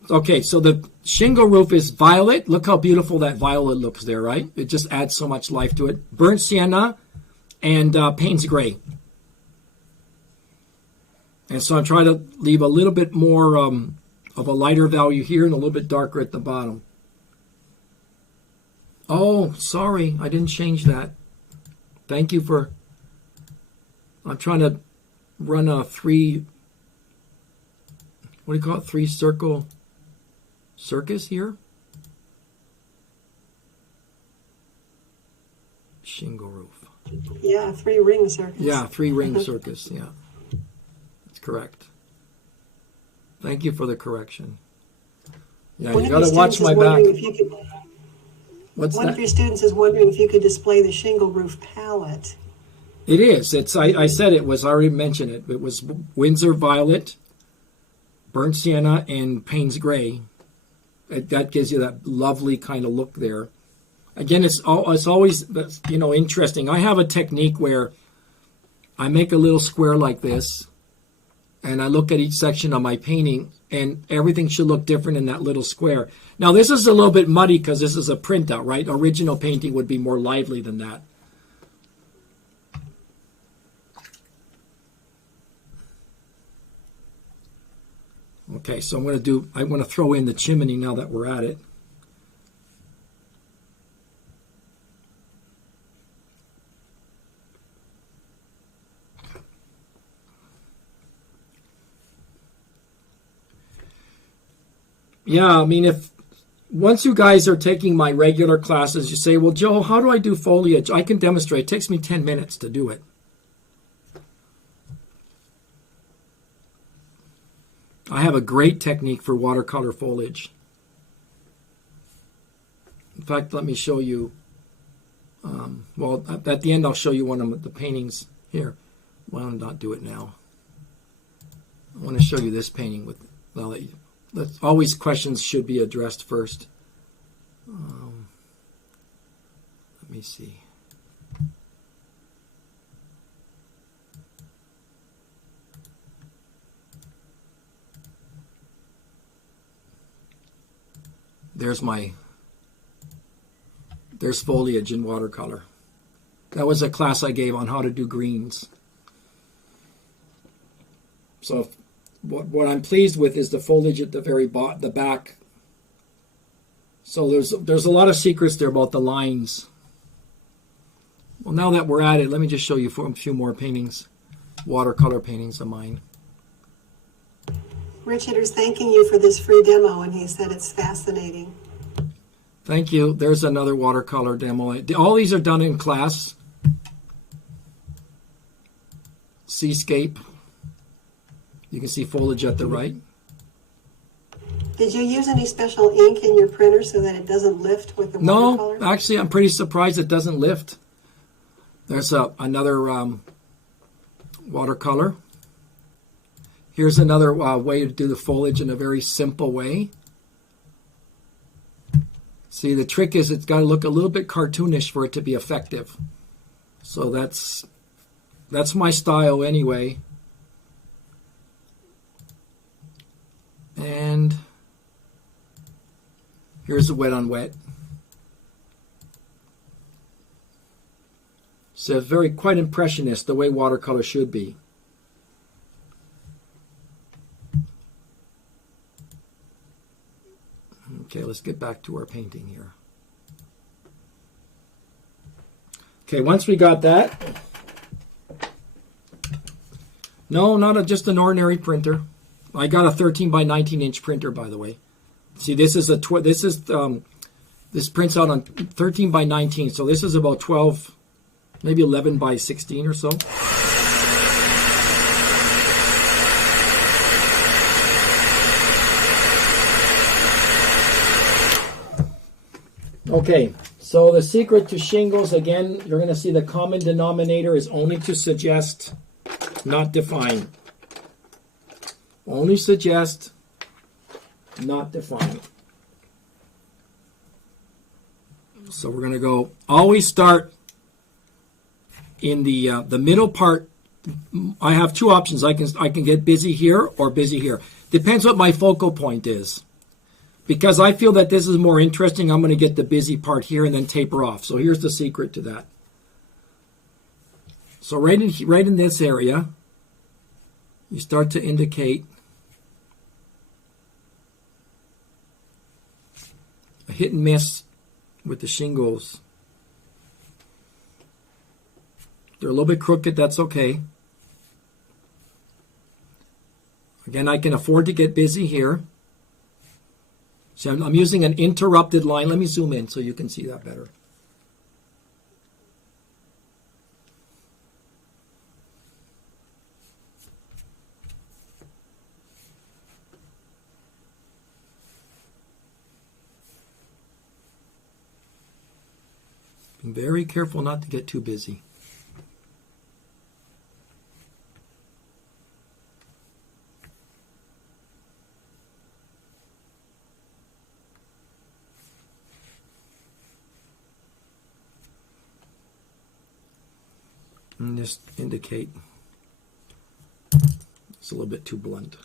Okay, so the shingle roof is violet. Look how beautiful that violet looks there, right? It just adds so much life to it. Burnt sienna and Payne's gray. And so I'm trying to leave a little bit more of a lighter value here and a little bit darker at the bottom. Oh, sorry, I didn't change that. Thank you for... I'm trying to run a 3 what do you call it, 3-circle circus here? Shingle roof. Yeah, 3-ring circus. Yeah, 3-ring circus, yeah. That's correct. Thank you for the correction. Yeah, you got to watch my back. What's One that? of your students is wondering if you could display the shingle roof palette. It is. It's. I said it was. I already mentioned it. It was Windsor Violet, Burnt Sienna, and Payne's Gray. That gives you that lovely kind of look there. Again, it's always, you know, interesting. I have a technique where I make a little square like this, and I look at each section of my painting, and everything should look different in that little square. Now, this is a little bit muddy because this is a printout, right? Original painting would be more lively than that. Okay, so I'm going to throw in the chimney now that we're at it. Yeah, I mean, once you guys are taking my regular classes, you say, well, Joe, how do I do foliage? I can demonstrate. It takes me 10 minutes to do it. I have a great technique for watercolor foliage. In fact, let me show you. Well, at the end, I'll show you one of the paintings here. Why don't I not do it now? I want to show you this painting with. Well, always questions should be addressed first. Let me see. There's foliage in watercolor. That was a class I gave on how to do greens. So what I'm pleased with is the foliage at the very the back. So there's a lot of secrets there about the lines. Well, now that we're at it, let me just show you a few more paintings, watercolor paintings of mine. Richard is thanking you for this free demo, and he said it's fascinating. Thank you. There's another watercolor demo. All these are done in class. Seascape. You can see foliage at the right. Did you use any special ink in your printer so that it doesn't lift with the watercolor? No, actually, I'm pretty surprised it doesn't lift. There's another watercolor. Here's another way to do the foliage in a very simple way. See, the trick is it's got to look a little bit cartoonish for it to be effective. So that's my style anyway. And here's the wet on wet. So it's quite impressionist, the way watercolor should be. Okay, let's get back to our painting here. Okay, once we got that, no, not just an ordinary printer. I got a 13 by 19 inch printer, by the way. See, this prints out on 13 by 19, so this is about 12, maybe 11 by 16 or so. Okay, so the secret to shingles, again, you're going to see the common denominator is only to suggest, not define. Only suggest, not define. So we're going to go, always start in the middle part. I have two options. I can get busy here or busy here. Depends what my focal point is. Because I feel that this is more interesting, I'm going to get the busy part here and then taper off. So here's the secret to that. So right in this area, you start to indicate a hit and miss with the shingles. They're a little bit crooked, that's okay. Again, I can afford to get busy here. So I'm using an interrupted line. Let me zoom in so you can see that better. Be very careful not to get too busy. And just indicate it's a little bit too blunt.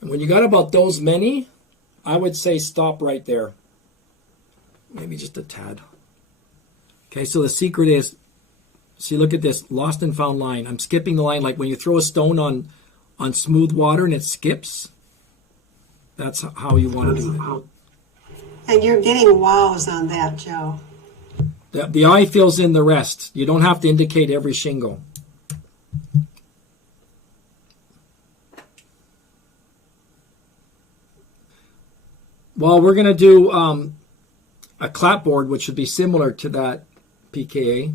And when you got about those many, I would say stop right there. Maybe just a tad. Okay, so the secret is, see, look at this, lost and found line. I'm skipping the line like when you throw a stone on smooth water and it skips. That's how you want to do it. And you're getting wows on that, Joe. The eye fills in the rest. You don't have to indicate every shingle. Well, we're going to do a clapboard, which would be similar to that PKA.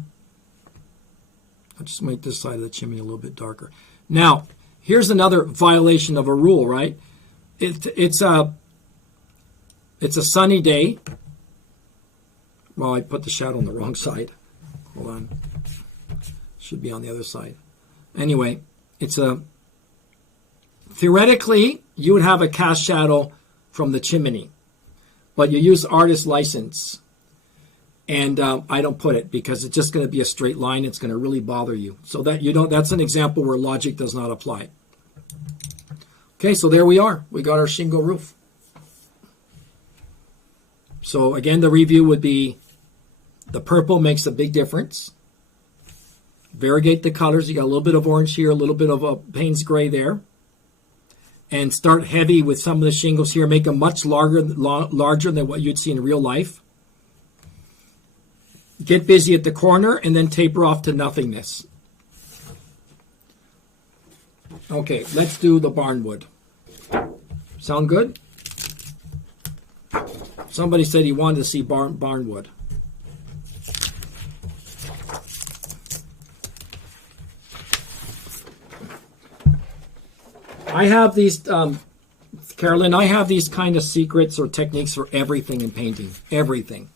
I'll just make this side of the chimney a little bit darker. Now, here's another violation of a rule, right? It's a sunny day. Well, I put the shadow on the wrong side. Hold on. Should be on the other side. Anyway, theoretically, you would have a cast shadow from the chimney, but you use artist license. And I don't put it because it's just going to be a straight line. It's going to really bother you. So that you don't. That's an example where logic does not apply. Okay, so there we are. We got our shingle roof. So again, the review would be the purple makes a big difference. Variegate the colors. You got a little bit of orange here, a little bit of a Payne's gray there. And start heavy with some of the shingles here. Make them much larger than what you'd see in real life. Get busy at the corner and then taper off to nothingness. Okay, let's do the Barnwood. Sound good? Somebody said he wanted to see Barnwood. I have these, Carolyn, I have these kind of secrets or techniques for everything in painting. Everything.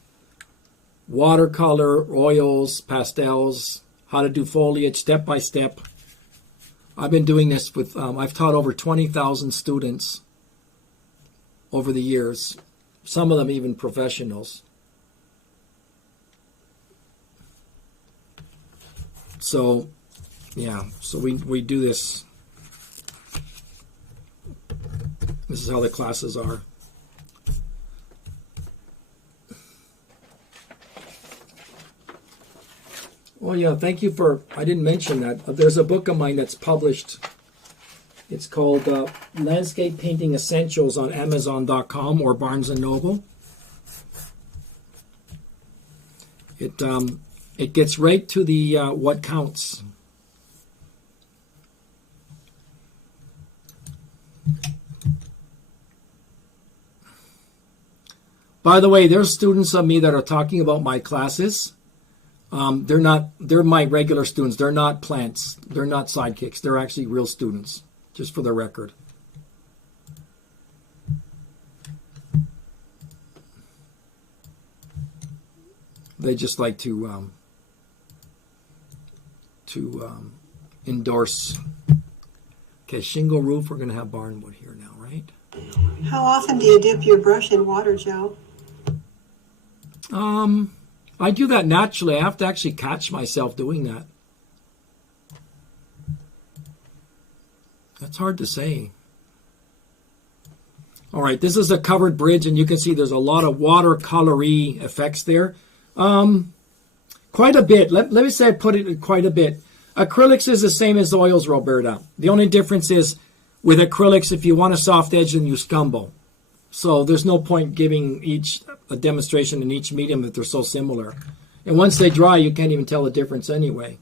Watercolor, oils, pastels, how to do foliage step by step. I've been doing this with, I've taught over 20,000 students over the years, some of them even professionals. So, yeah, so we do this. This is how the classes are. Well, yeah, thank you for, I didn't mention that. There's a book of mine that's published. It's called Landscape Painting Essentials on Amazon.com or Barnes & Noble. It gets right to the what counts. By the way, there's students of me that are talking about my classes. They're my regular students. They're not plants. They're not sidekicks. They're actually real students, just for the record. They just like to endorse. Okay, shingle roof. We're going to have Barnwood here now, right? How often do you dip your brush in water, Joe? I do that naturally. I have to actually catch myself doing that. That's hard to say. All right, this is a covered bridge, and you can see there's a lot of watercolory effects there. Quite a bit. Let me say I put it in quite a bit. Acrylics is the same as oils, Roberta. The only difference is with acrylics, if you want a soft edge, then you scumble. So there's no point giving each a demonstration in each medium if they're so similar. And once they dry, you can't even tell the difference anyway.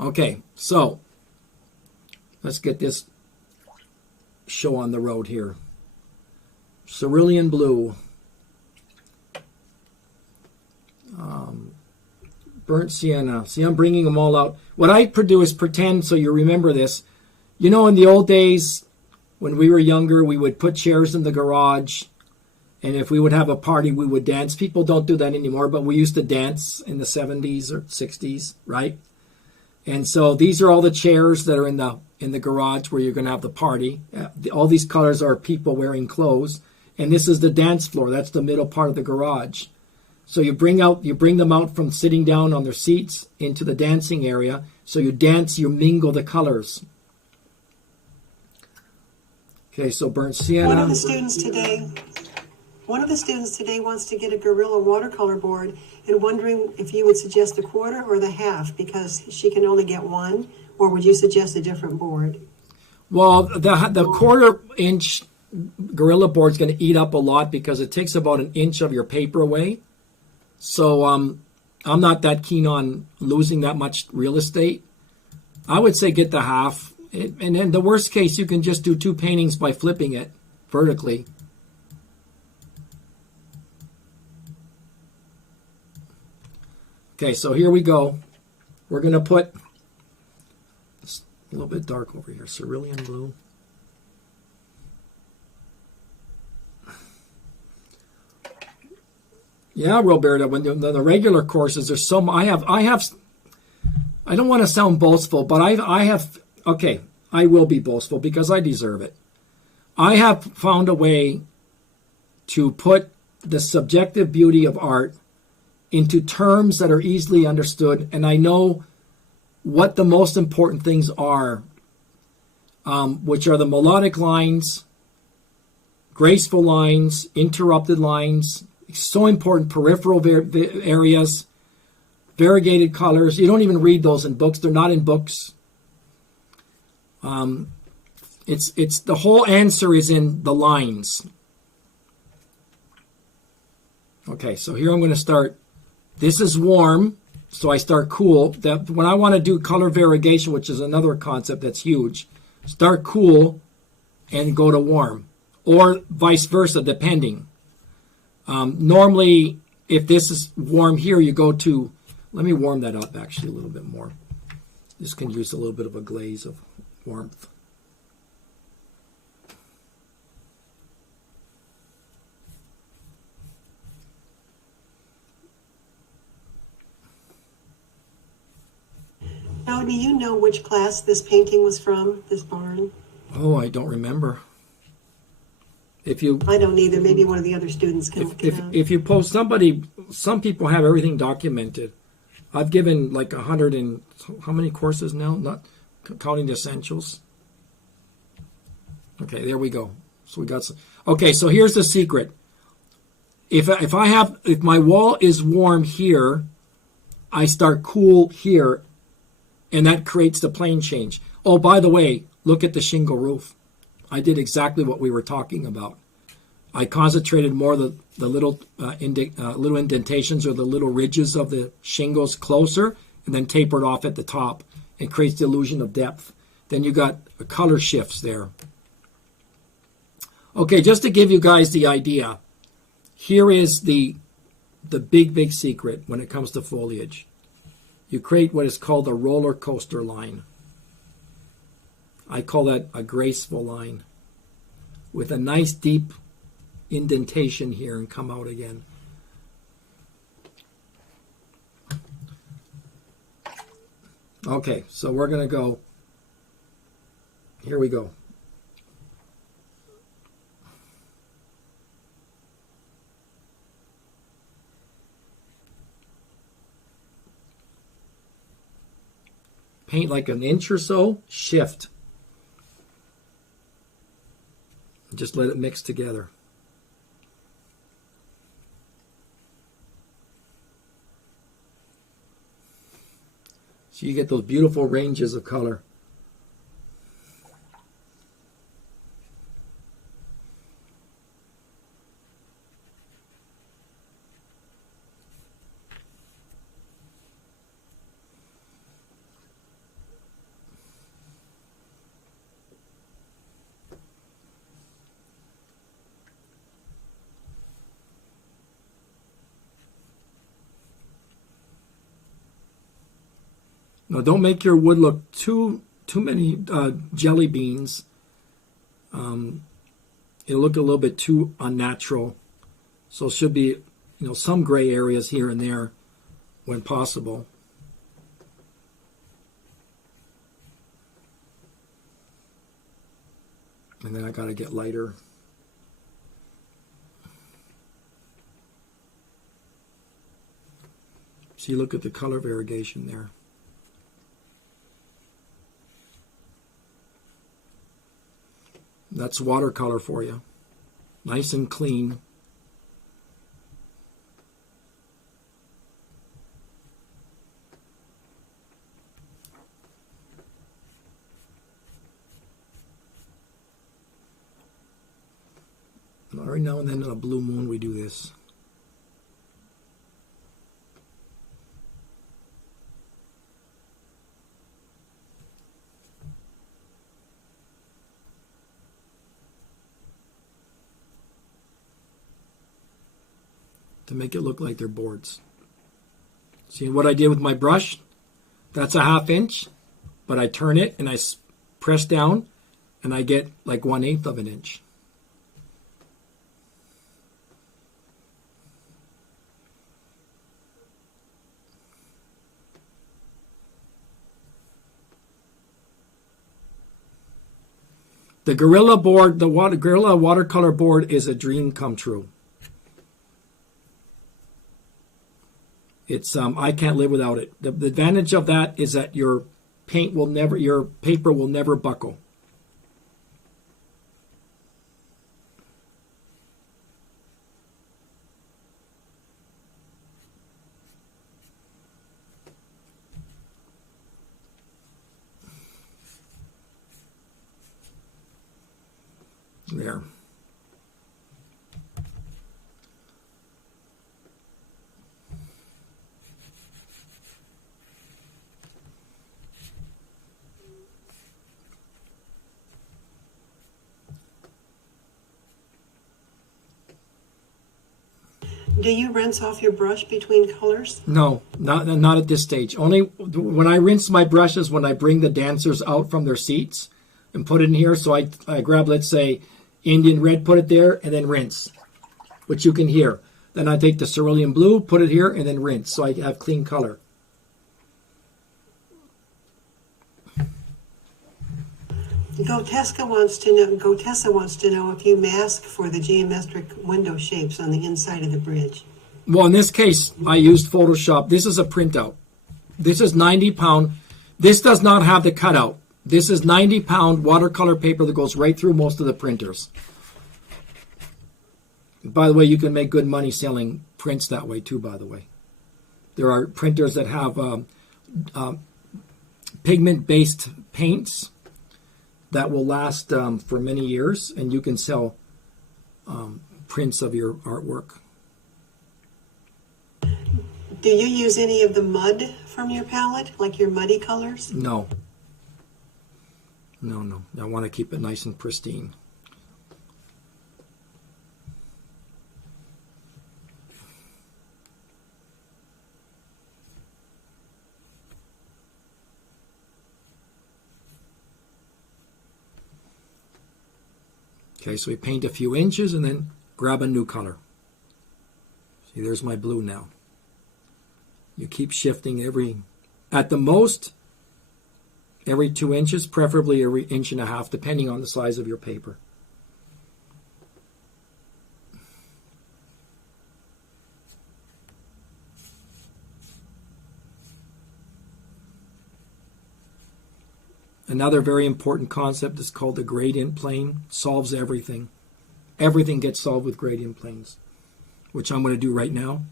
Okay, so let's get this show on the road here. Cerulean blue. Burnt sienna. See, I'm bringing them all out. What I do is pretend, so you remember this. You know, in the old days, when we were younger, we would put chairs in the garage, and if we would have a party, we would dance. People don't do that anymore, but we used to dance in the 70s or 60s, right? And so these are all the chairs that are in the garage where you're going to have the party. All these colors are people wearing clothes, and this is the dance floor. That's the middle part of the garage. So you bring them out from sitting down on their seats into the dancing area. So you dance, you mingle the colors. Okay, so burnt sienna. One of the students today wants to get a Gorilla watercolor board and wondering if you would suggest the quarter or the half because she can only get one, or would you suggest a different board? Well, the quarter-inch Gorilla board is going to eat up a lot because it takes about an inch of your paper away. So I'm not that keen on losing that much real estate. I would say get the half. And in the worst case, you can just do 2 paintings by flipping it vertically. Okay, so here we go. We're going to put a little bit dark over here, cerulean blue. Yeah, Roberta, when the regular courses, there's so I don't want to sound boastful, but I have, okay, I will be boastful because I deserve it. I have found a way to put the subjective beauty of art into terms that are easily understood, and I know what the most important things are, which are the melodic lines, graceful lines, interrupted lines, so important, peripheral areas, variegated colors. You don't even read those in books. They're not in books. It's the whole answer is in the lines. Okay, so here I'm going to start. This is warm, so I start cool. That when I want to do color variegation, which is another concept that's huge, start cool and go to warm, or vice versa, depending. Normally, if this is warm here, you go to, let me warm that up actually a little bit more. This can use a little bit of a glaze of warmth. Now, do you know which class this painting was from, this barn? Oh, I don't remember. I don't either. Maybe one of the other students can look it up. If you post some people have everything documented. I've given like 100 and how many courses now? Not counting the essentials. Okay, there we go. So we got some. Okay, so here's the secret. If my wall is warm here, I start cool here, and that creates the plane change. Oh, by the way, look at the shingle roof. I did exactly what we were talking about. I concentrated more the little little indentations or the little ridges of the shingles closer, and then tapered off at the top. It creates the illusion of depth. Then you got color shifts there. Okay, just to give you guys the idea, here is the big secret when it comes to foliage. You create what is called a roller coaster line. I call that a graceful line with a nice deep indentation here and come out again. Okay, so we're going to go, here we go. Paint like an inch or so, shift. Just let it mix together. So you get those beautiful ranges of color. Now, don't make your wood look too many jelly beans. It'll look a little bit too unnatural. So it should be, some gray areas here and there when possible. And then I got to get lighter. See, look at the color variegation there. That's watercolor for you. Nice and clean. Every now and then on a blue moon we do this. To make it look like they're boards. See what I did with my brush? That's a 1/2 inch, but I turn it and I press down and I get like 1/8 of an inch. The Gorilla board, Gorilla watercolor board is a dream come true. It's I can't live without it. The advantage of that is that your paper will never buckle. There. Do you rinse off your brush between colors? No, not at this stage. Only when I rinse my brushes when I bring the dancers out from their seats and put it in here. So I grab, let's say, Indian red, put it there, and then rinse, which you can hear. Then I take the cerulean blue, put it here, and then rinse, so I have clean color. Gotessa wants to know if you mask for the geometric window shapes on the inside of the bridge. Well, in this case, I used Photoshop. This is a printout. This is 90-pound. This does not have the cutout. This is 90-pound watercolor paper that goes right through most of the printers. By the way, you can make good money selling prints that way too, by the way. There are printers that have pigment-based paints that will last for many years, and you can sell prints of your artwork. Do you use any of the mud from your palette, like your muddy colors? No. No. I want to keep it nice and pristine. Okay, so we paint a few inches and then grab a new color. See, there's my blue now. You keep shifting at the most, every 2 inches, preferably every 1.5 inches, depending on the size of your paper. Another very important concept is called the gradient plane. Solves everything. Everything gets solved with gradient planes, which I'm going to do right now.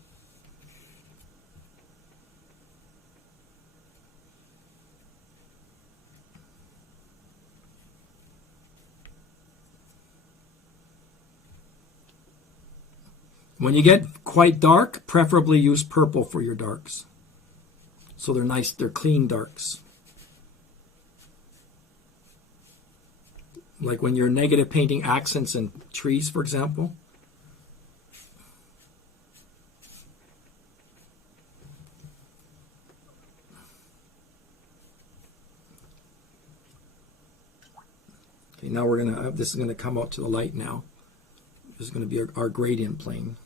When you get quite dark, preferably use purple for your darks. So they're nice, they're clean darks. Like when you're negative painting accents and trees, for example. Okay, now we're gonna, this is gonna come out to the light now. This is gonna be our gradient plane.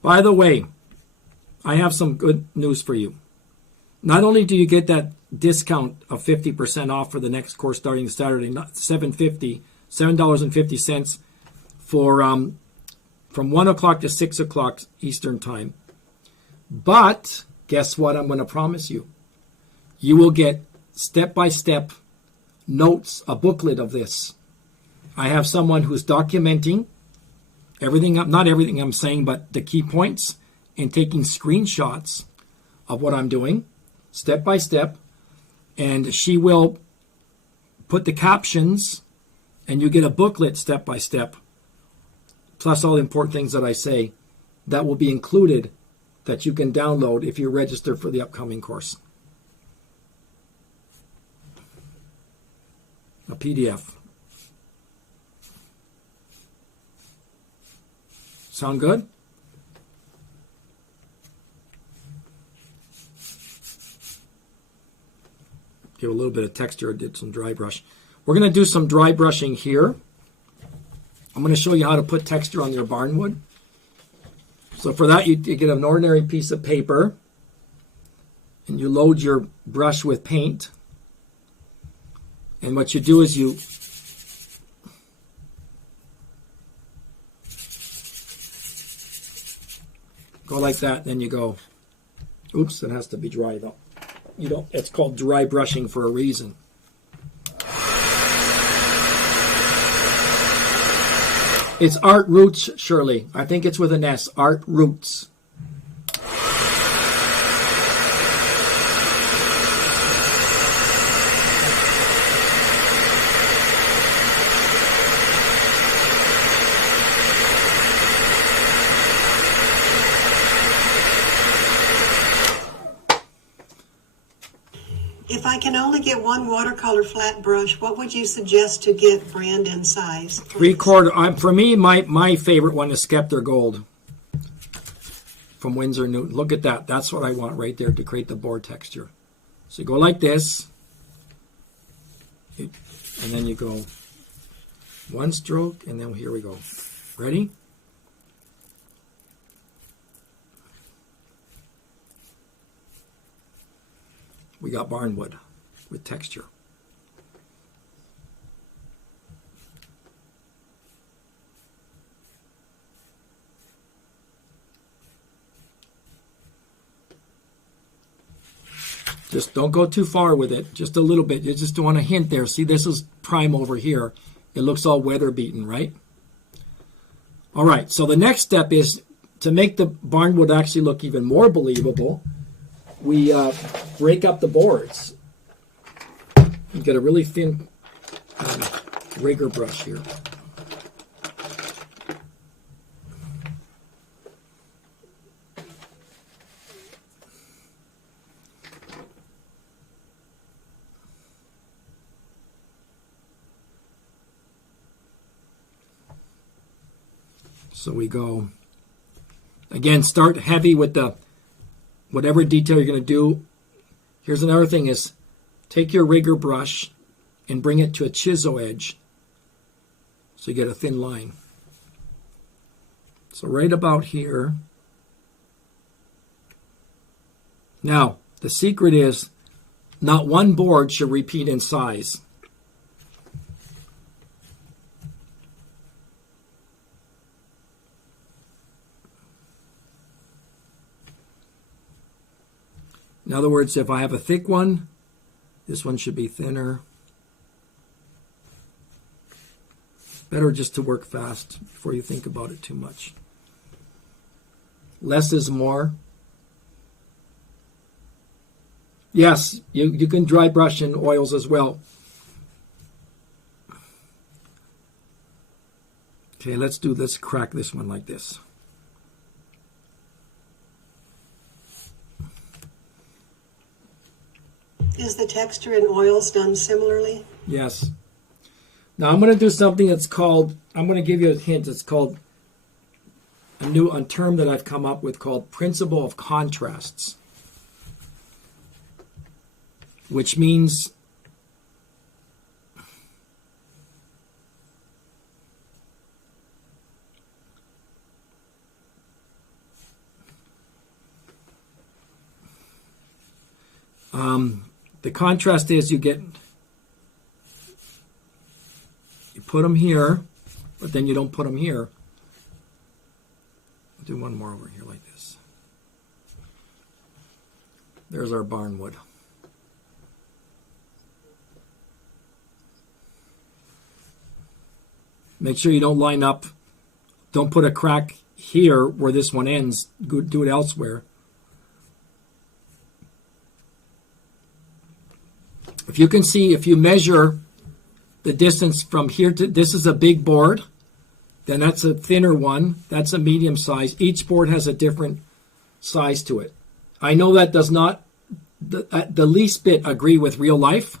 By the way, I have some good news for you. Not only do you get that discount of 50% off for the next course starting Saturday, $7.50 for from 1 o'clock to 6 o'clock Eastern Time. But guess what I'm going to promise you? You will get step-by-step notes, a booklet of this. I have someone who's documenting everything, not everything I'm saying, but the key points, and taking screenshots of what I'm doing, step by step, and she will put the captions, and you get a booklet step by step, plus all the important things that I say that will be included that you can download if you register for the upcoming course. A PDF. Sound good? Give a little bit of texture. I did some dry brush. We're going to do some dry brushing here. I'm going to show you how to put texture on your Barnwood. So for that, you get an ordinary piece of paper, and you load your brush with paint. And what you do is you go like that, then you go, oops, it has to be dry though. You don't, it's called dry brushing for a reason. It's Art Roots, Shirley. I think it's with an S, Art Roots. If I can only get one watercolor flat brush, what would you suggest to get brand and size? 3/4. For me, my favorite one is Scepter Gold from Winsor Newton. Look at that. That's what I want right there to create the board texture. So you go like this, and then you go one stroke, and then here we go. Ready? We got Barnwood with texture. Just don't go too far with it, just a little bit. You just want a hint there. See, this is prime over here. It looks all weather beaten, right? All right, so the next step is to make the Barnwood actually look even more believable. We break up the boards. You get a really thin rigger brush here. So we go, again, start heavy with the whatever detail you're going to do. Here's another thing is take your rigger brush and bring it to a chisel edge so you get a thin line. So right about here. Now, the secret is not one board should repeat in size. In other words, if I have a thick one, this one should be thinner. Better just to work fast before you think about it too much. Less is more. Yes, you can dry brush in oils as well. Okay, let's crack this one like this. Is the texture in oils done similarly? Yes. Now I'm going to do something that's called, I'm going to give you a hint, it's called a term that I've come up with called principle of contrasts, which means the contrast is you put them here, but then you don't put them here. I'll do one more over here like this. There's our Barnwood. Make sure you don't line up. Don't put a crack here where this one ends. Do it elsewhere. If you can see, if you measure the distance from here to, this is a big board, then that's a thinner one, that's a medium size. Each board has a different size to it. I know that does not the least bit agree with real life,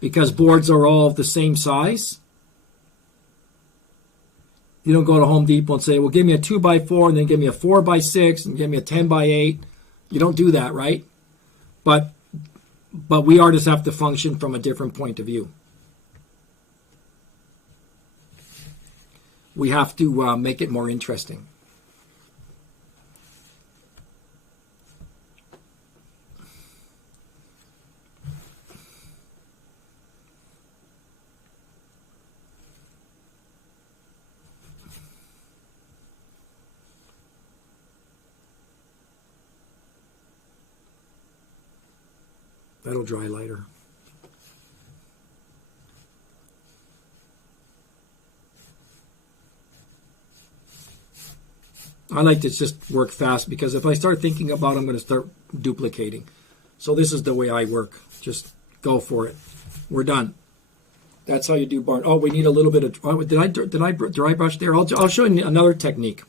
because boards are all the same size. You don't go to Home Depot and say, well, give me a 2x4 and then give me a 4x6 and give me a 10x8. You don't do that, right? But we artists have to function from a different point of view. We have to make it more interesting. That'll dry lighter. I like to just work fast, because if I start thinking about it, I'm going to start duplicating. So this is the way I work. Just go for it. We're done. That's how you do barn. Oh, we need a little bit of. Oh, did I dry brush there? I'll show you another technique.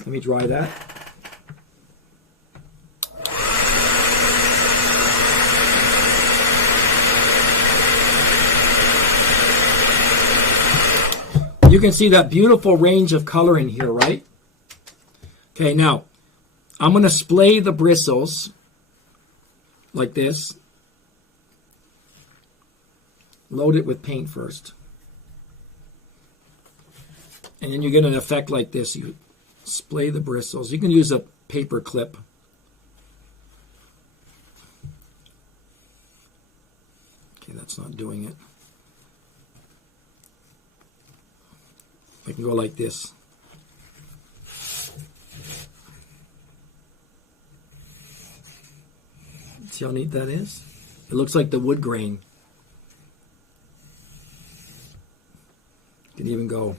Let me dry that. You can see that beautiful range of color in here, right? Okay, now I'm going to splay the bristles like this. Load it with paint first. And then you get an effect like this. You splay the bristles. You can use a paper clip. Okay, that's not doing it. I can go like this. See how neat that is? It looks like the wood grain. You can even go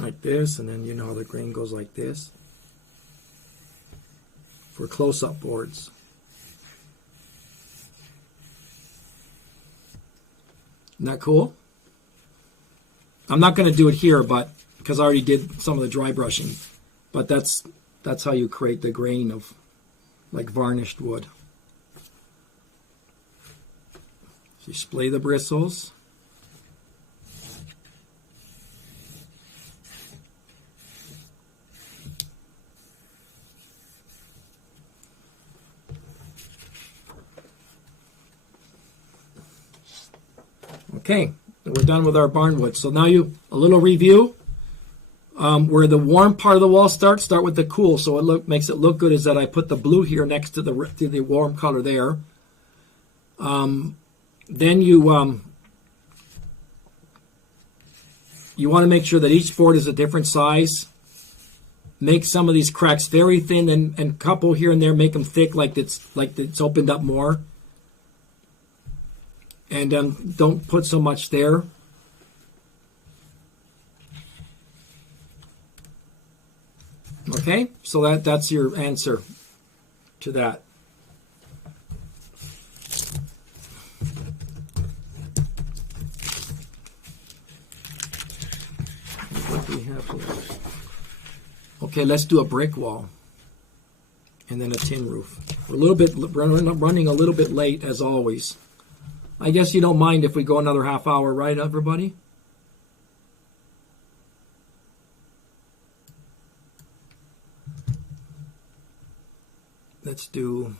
like this, and then you know how the grain goes like this for close-up boards. Isn't that cool? I'm not going to do it here, but because I already did some of the dry brushing. But that's how you create the grain of like varnished wood. So you splay the bristles. Okay. We're done with our barnwood. So now a little review. Where the warm part of the wall starts, start with the cool. So it makes it look good is that I put the blue here next to the warm color there. Then you want to make sure that each board is a different size. make some of these cracks very thin, and couple here and there, make them thick, like it's opened up more. And don't put so much there. Okay, so that's your answer to that. What do we have here? Okay, let's do a brick wall and then a tin roof. We're a little bit running a little bit late, as always. I guess you don't mind if we go another half hour, right, everybody? Let's do...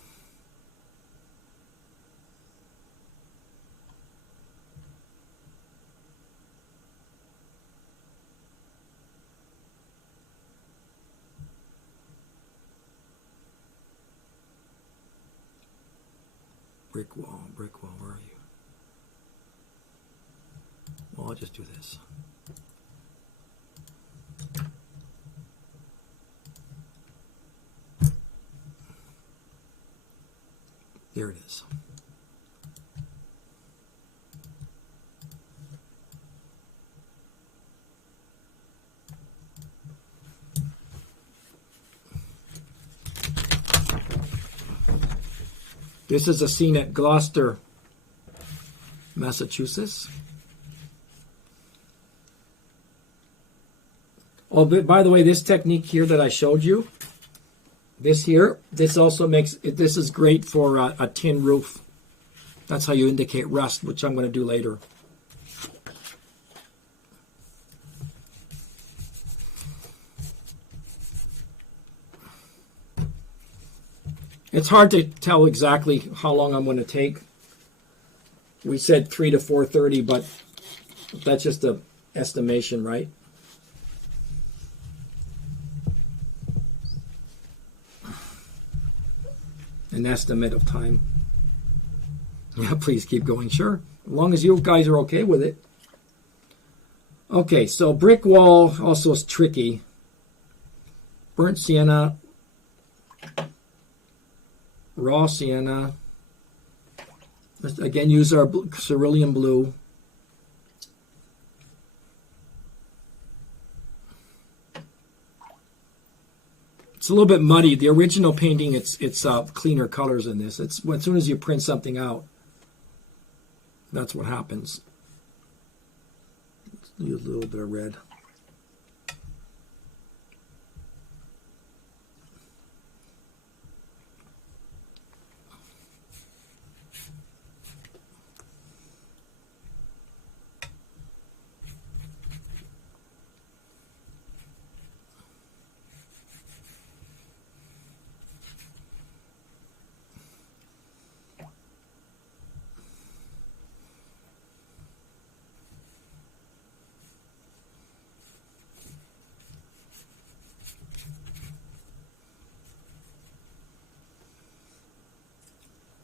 brick wall, where are you? Well, I'll just do this. There it is. This is a scene at Gloucester, Massachusetts. Oh, but by the way, this technique here that I showed you, this also makes it, this is great for a tin roof. That's how you indicate rust, which I'm going to do later. It's hard to tell exactly how long I'm going to take. We said 3 to 4:30, but that's just an estimation, right? An estimate of time. Yeah, please keep going. Sure. As long as you guys are okay with it. Okay, so brick wall also is tricky. Burnt sienna. Raw sienna. Let's again use our cerulean blue. It's a little bit muddy. The original painting, it's cleaner colors in this. It's as soon as you print something out, that's what happens. Let's use a little bit of red.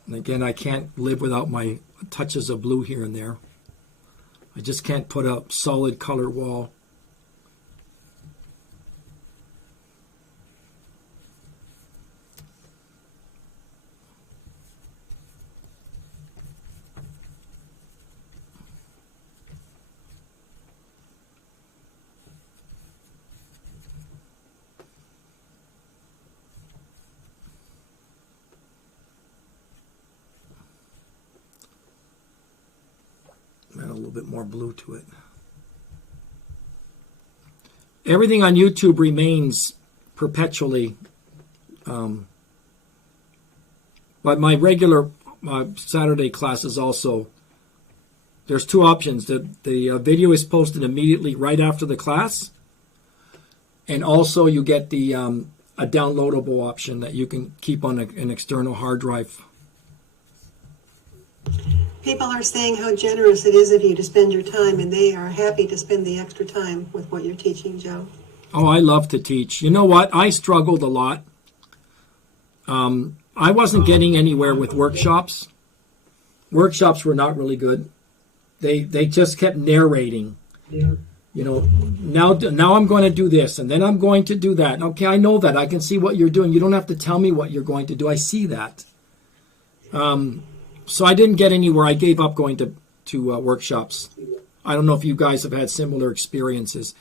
And again, I can't live without my touches of blue here and there. I just can't put a solid color wall. Add a little bit more blue to it. Everything on YouTube remains perpetually, but my regular Saturday classes also. There's two options. The video is posted immediately right after the class, and also you get the a downloadable option that you can keep on an external hard drive. People are saying how generous it is of you to spend your time, and they are happy to spend the extra time with what you're teaching, Joe. Oh, I love to teach. You know what? I struggled a lot. I wasn't getting anywhere with workshops. Workshops were not really good. They just kept narrating. Yeah. You know, now I'm going to do this, and then I'm going to do that. Okay, I know that. I can see what you're doing. You don't have to tell me what you're going to do. I see that. So I didn't get anywhere. I gave up going to workshops. I don't know if you guys have had similar experiences.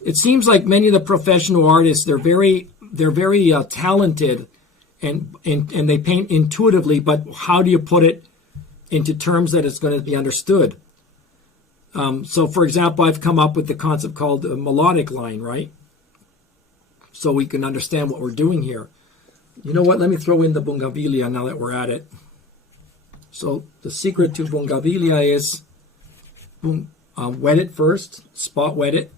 It seems like many of the professional artists, they're very talented, and they paint intuitively. But how do you put it into terms that it's going to be understood? So, for example, I've come up with the concept called a melodic line, right? So we can understand what we're doing here. You know what? Let me throw in the Bougainvillea now that we're at it. So the secret to Bougainvillea is wet it first, spot wet it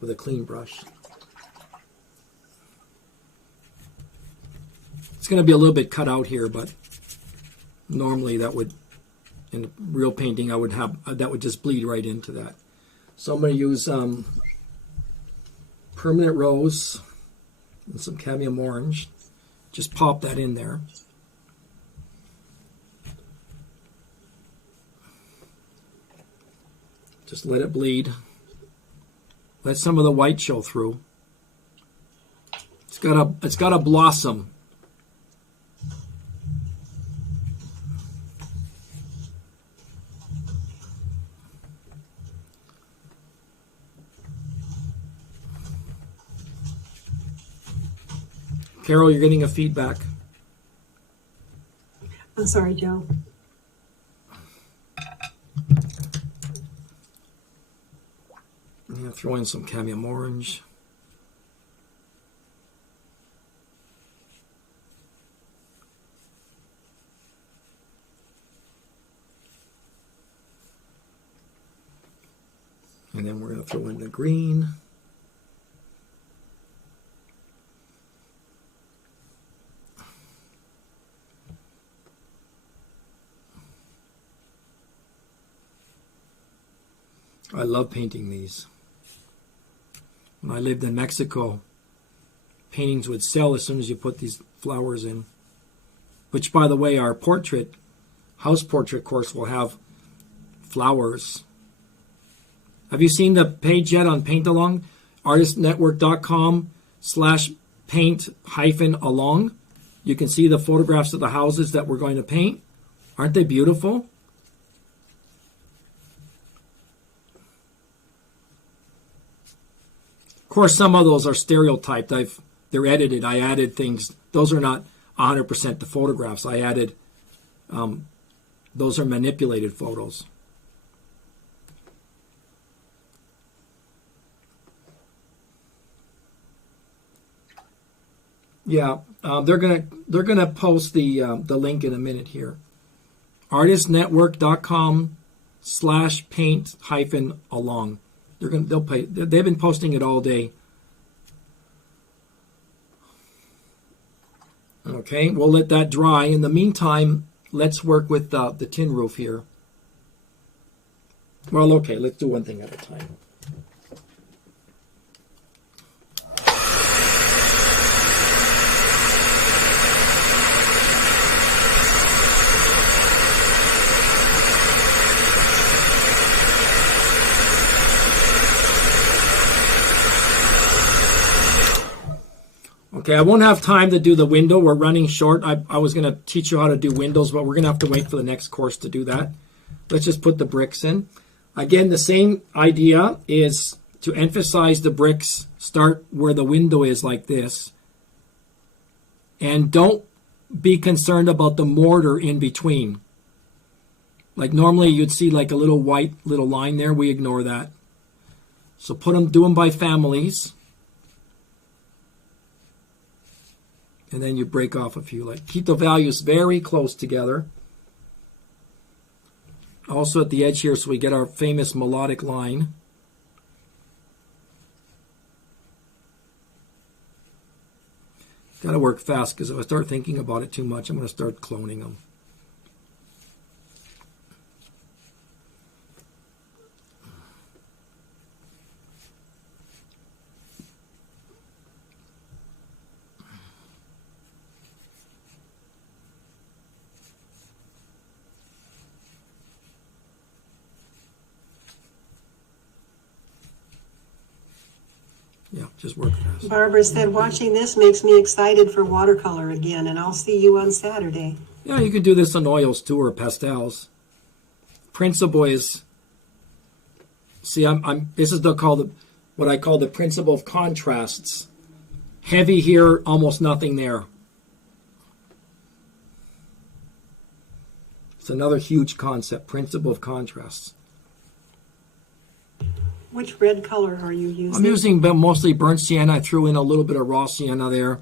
with a clean brush. It's going to be a little bit cut out here, but normally that would, in real painting, I would have that would just bleed right into that. So I'm going to use permanent rose and some cadmium orange. Just pop that in there. Just let it bleed. Let some of the white show through. It's got a blossom. Carol, you're getting a feedback. I'm sorry, Joe. I'm going to throw in some cadmium orange. And then we're going to throw in the green. I love painting these. When I lived in Mexico, paintings would sell as soon as you put these flowers in. Which, by the way, our house portrait course will have flowers. Have you seen the page yet on Paint Along? artistnetwork.com/paint-along. You can see the photographs of the houses that we're going to paint. Aren't they beautiful? Of course, some of those are stereotyped. They're edited. I added things. Those are not 100% the photographs. I added, those are manipulated photos. Yeah, they're gonna post the link in a minute here. artistnetwork.com/paint-along. They've been posting it all day. Okay, we'll let that dry. In the meantime, let's work with the tin roof here. Well, okay, let's do one thing at a time. Okay, I won't have time to do the window. We're running short. I was going to teach you how to do windows, but we're going to have to wait for the next course to do that. Let's just put the bricks in. Again, the same idea is to emphasize the bricks. Start where the window is like this. And don't be concerned about the mortar in between. Like normally you'd see like a little white little line there. We ignore that. So do them by families. And then you break off a few. Like keep the values very close together. Also at the edge here, so we get our famous melodic line. Got to work fast because if I start thinking about it too much, I'm going to start cloning them. just work fast. Barbara said, watching this makes me excited for watercolor again, and I'll see you on Saturday. Yeah, you can do this on oils too, or pastels. Principle is, see, this is what I call the principle of contrasts. Heavy here, almost nothing there. It's another huge concept, principle of contrasts. Which red color are you using? I'm using mostly burnt sienna. I threw in a little bit of raw sienna there.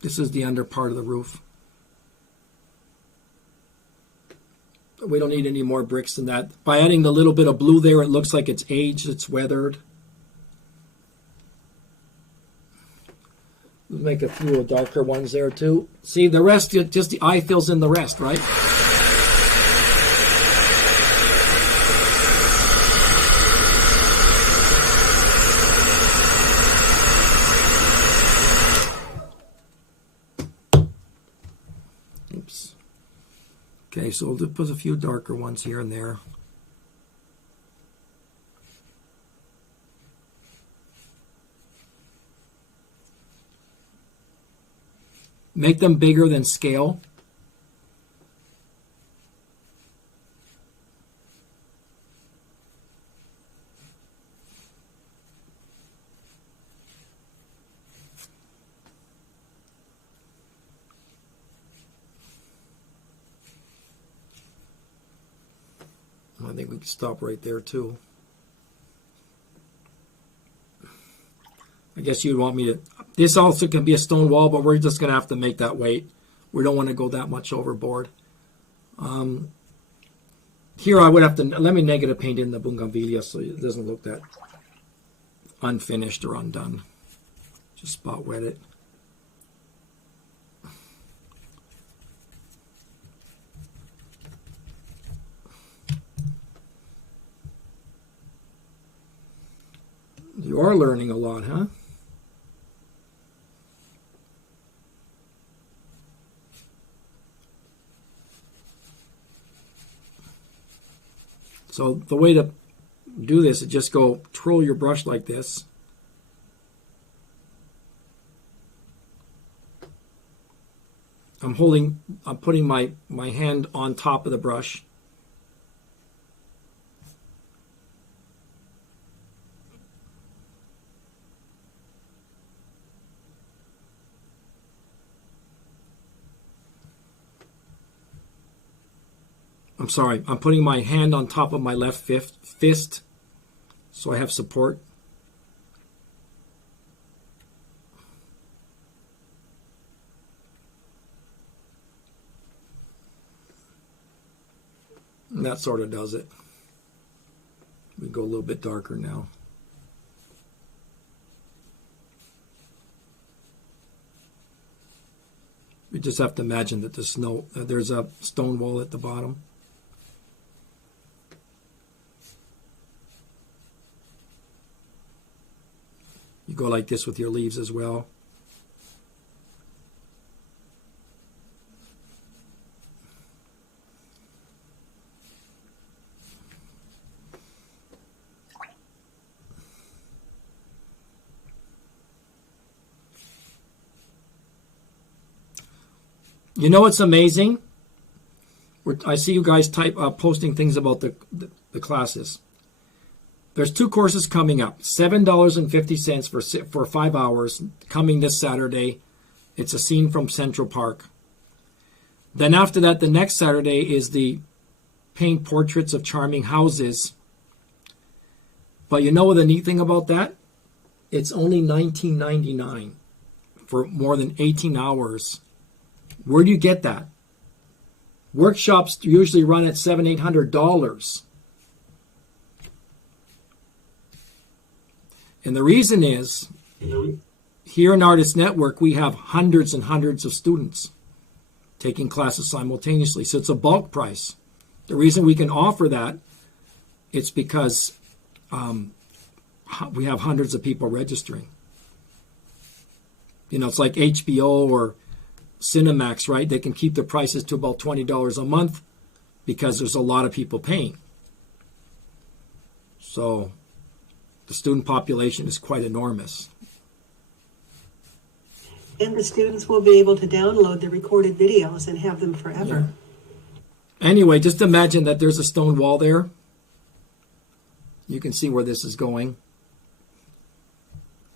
This is the under part of the roof. We don't need any more bricks than that. By adding the little bit of blue there, it looks like it's aged, it's weathered. We'll make a few darker ones there too. See, the rest, just the eye fills in the rest, right? Oops. Okay, so we'll put a few darker ones here and there. Make them bigger than scale. I think we can stop right there too. I guess you'd want me to, this also can be a stone wall, but we're just going to have to make that weight. We don't want to go that much overboard. Here I would have to, let me negative paint in the bougainvillea so it doesn't look that unfinished or undone. Just spot wet it. You are learning a lot, huh? So the way to do this is just go twirl your brush like this. I'm putting my hand on top of the brush. I'm sorry, I'm putting my hand on top of my left fist so I have support. And that sort of does it. We go a little bit darker now. We just have to imagine that there's a stone wall at the bottom. You go like this with your leaves as well. You know what's amazing? I see you guys posting things about the classes. There's 2 courses coming up. $7.50 for 5 hours coming this Saturday. It's a scene from Central Park. Then after that, the next Saturday is the paint portraits of charming houses. But you know what the neat thing about that? It's only $19.99 for more than 18 hours. Where do you get that? Workshops usually run at $700, $800. And the reason is, here in Artist Network, we have hundreds and hundreds of students taking classes simultaneously. So it's a bulk price. The reason we can offer that, it's because we have hundreds of people registering. You know, it's like HBO or Cinemax, right? They can keep the prices to about $20 a month because there's a lot of people paying. So the student population is quite enormous. And the students will be able to download the recorded videos and have them forever. Yeah. Anyway, just imagine that there's a stone wall there. You can see where this is going.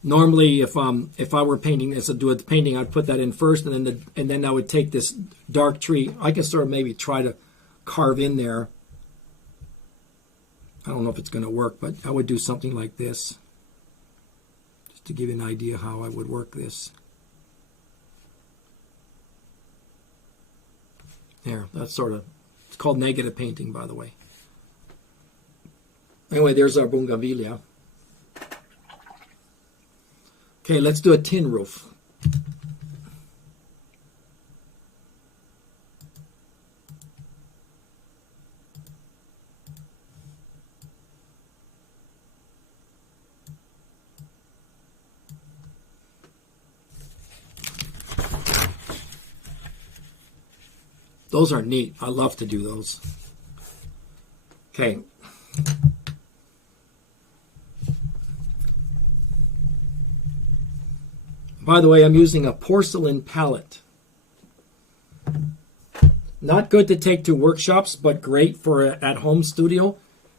Normally, if I were painting this, I'd do a painting, I'd put that in first, and then I would take this dark tree. I can sort of maybe try to carve in there. I don't know if it's going to work, but I would do something like this, just to give you an idea how I would work this. There, that's sort of, it's called negative painting, by the way. Anyway, there's our bougainvillea. Okay, let's do a tin roof. Those are neat. I love to do those. Okay. By the way, I'm using a porcelain palette. Not good to take to workshops, but great for an at-home studio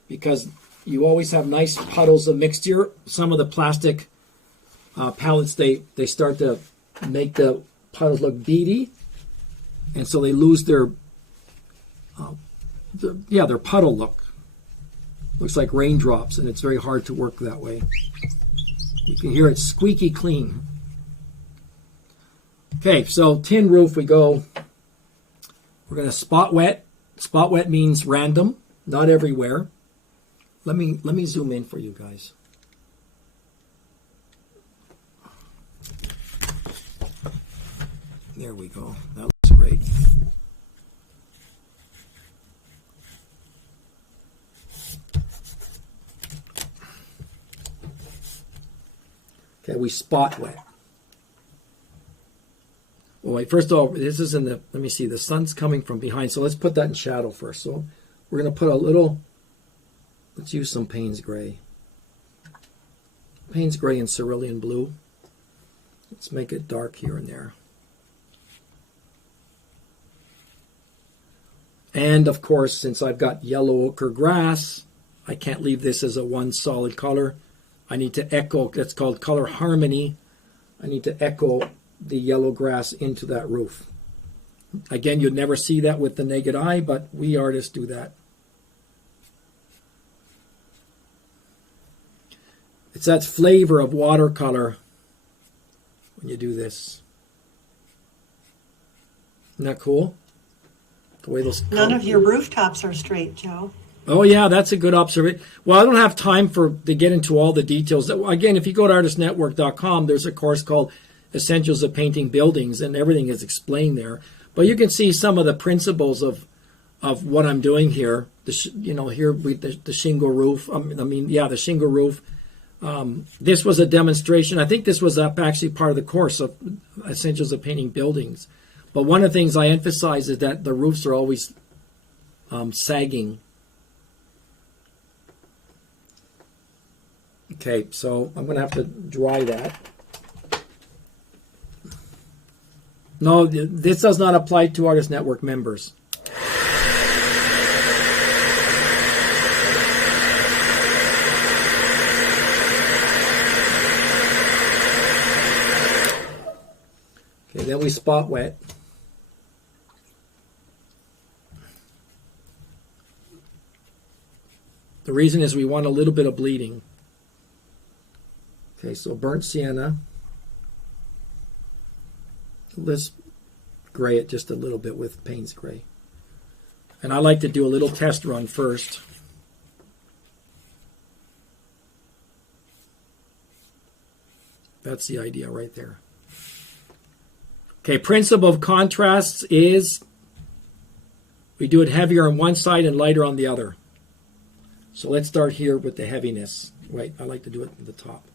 because you always have nice puddles of mixture. Some of the plastic palettes, they start to make the puddles look beady, and so they lose their puddle look. Looks like raindrops, and it's very hard to work that way. You can hear it squeaky clean. Okay, so tin roof we go. We're going to spot wet. Spot wet means random, not everywhere. Let me zoom in for you guys. There we go. That looks great. Okay, we spot wet. Well, wait, first of all, this is in the, let me see, the sun's coming from behind, so let's put that in shadow first. So we're going to put a little, let's use some Payne's Gray. Payne's Gray and cerulean blue. Let's make it dark here and there. And of course, since I've got yellow ochre grass, I can't leave this as a one solid color. I need to echo, it's called color harmony. I need to echo the yellow grass into that roof. Again, you'd never see that with the naked eye, but we artists do that. It's that flavor of watercolor when you do this. Isn't that cool? The way those None of your rooftops are straight, Joe. Oh yeah, that's a good observation. Well, I don't have time to get into all the details. Again, if you go to artistnetwork.com, there's a course called Essentials of Painting Buildings, and everything is explained there. But you can see some of the principles of what I'm doing here. The shingle roof. The shingle roof. This was a demonstration. I think this was actually part of the course of Essentials of Painting Buildings. But one of the things I emphasize is that the roofs are always sagging. Okay, so I'm going to have to dry that. No, this does not apply to Artist Network members. Okay, then we spot wet. The reason is we want a little bit of bleeding. Okay, so burnt sienna. Let's gray it just a little bit with Payne's Gray. And I like to do a little test run first. That's the idea right there. Okay, principle of contrasts is we do it heavier on one side and lighter on the other. So let's start here with the heaviness. Wait, I like to do it at the top.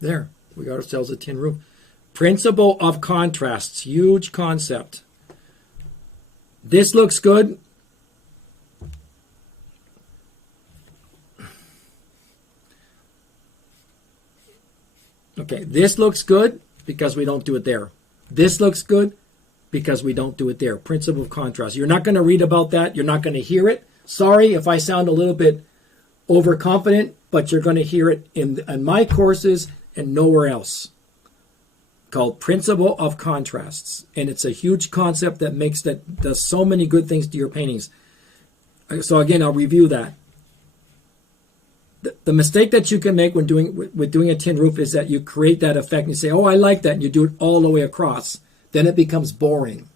There, we got ourselves a tin roof. Principle of contrasts, huge concept. This looks good. Okay, this looks good because we don't do it there. This looks good because we don't do it there. Principle of contrast. You're not going to read about that. You're not going to hear it. Sorry if I sound a little bit overconfident, but you're going to hear it in my courses and nowhere else. Called Principle of Contrasts. And it's a huge concept that does so many good things to your paintings. So again, I'll review that. The mistake that you can make when doing a tin roof is that you create that effect and you say, oh, I like that, and you do it all the way across. Then it becomes boring,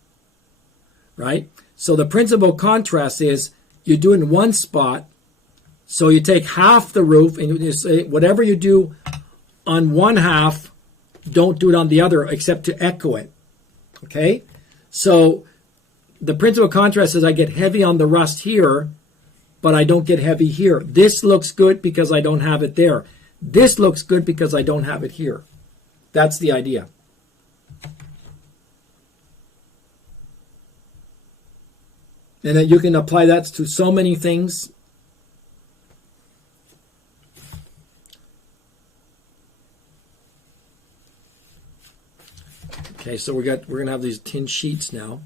right? So the principle of contrast is you do it in one spot. So you take half the roof and you say whatever you do on one half, don't do it on the other except to echo it, okay? So the principle of contrast is I get heavy on the rust here, but I don't get heavy here. This looks good because I don't have it there. This looks good because I don't have it here. That's the idea. And then you can apply that to so many things. Okay, so we're going to have these tin sheets now.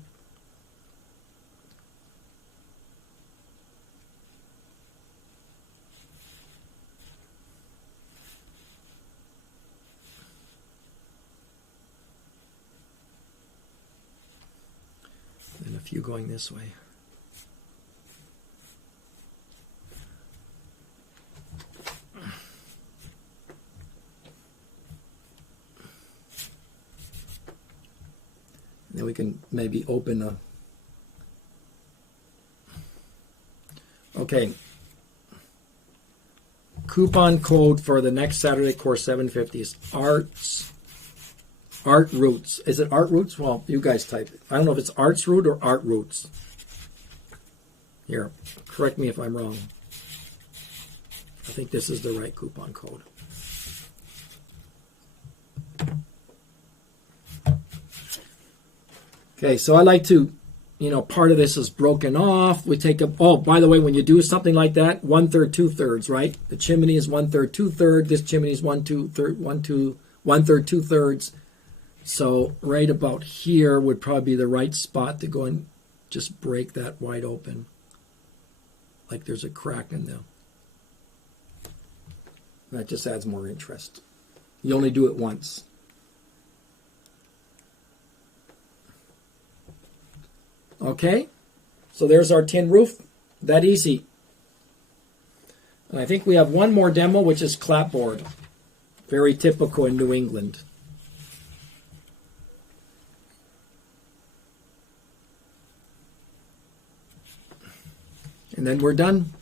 And a few going this way. Then we can maybe open a... Okay. Coupon code for the next Saturday course 750 is Art Roots. Is it Art Roots? Well, you guys type it. I don't know if it's Arts Root or Art Roots. Here, correct me if I'm wrong. I think this is the right coupon code. Okay, so I like to, part of this is broken off. We take a, oh, by the way, when you do something like that, 1/3, 2/3, right? The chimney is 1/3, 2/3. This chimney is 1/3, 2/3. So right about here would probably be the right spot to go and just break that wide open. Like there's a crack in there. That just adds more interest. You only do it once. Okay, so there's our tin roof. That easy. And I think we have one more demo, which is Clapboard. Very typical in New England. And then we're done.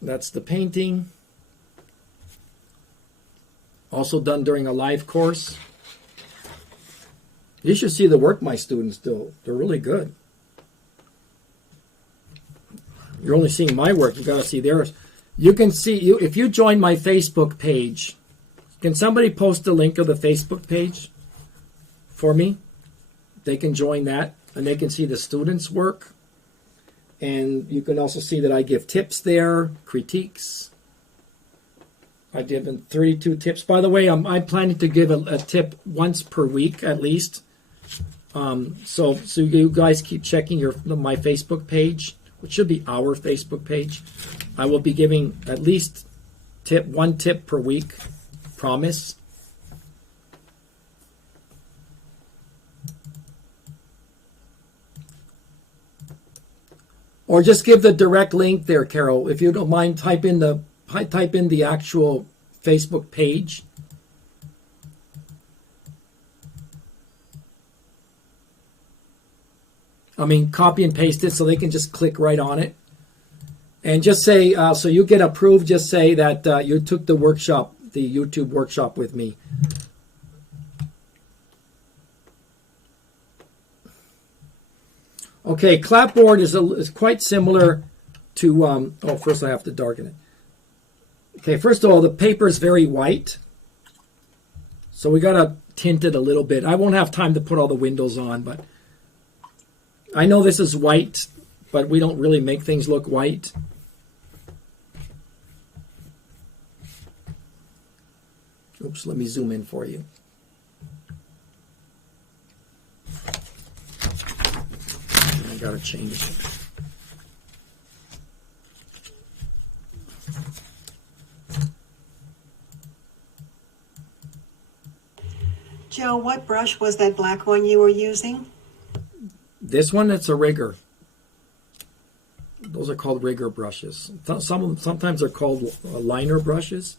That's the painting. Also done during a live course. You should see the work my students do. They're really good. You're only seeing my work. You got to see theirs. You can see, if you join my Facebook page, can somebody post a link of the Facebook page for me? They can join that, and they can see the students' work. And you can also see that I give tips there, critiques. I've given 32 tips. By the way, I'm planning to give a tip once per week at least. So you guys keep checking my Facebook page, which should be our Facebook page. I will be giving at least one tip per week. Promise. Or just give the direct link there, Carol. If you don't mind, type in the actual Facebook page. I mean, copy and paste it so they can just click right on it. And just say, so you get approved, just say that you took the workshop, the YouTube workshop with me. Okay, Clapboard is quite similar to, first I have to darken it. Okay, first of all, the paper is very white. So we got to tint it a little bit. I won't have time to put all the windows on, but I know this is white, but we don't really make things look white. Oops, let me zoom in for you. I got to change it. Joe, what brush was that black one you were using? This one, it's a rigger. Those are called rigger brushes. Sometimes they're called liner brushes.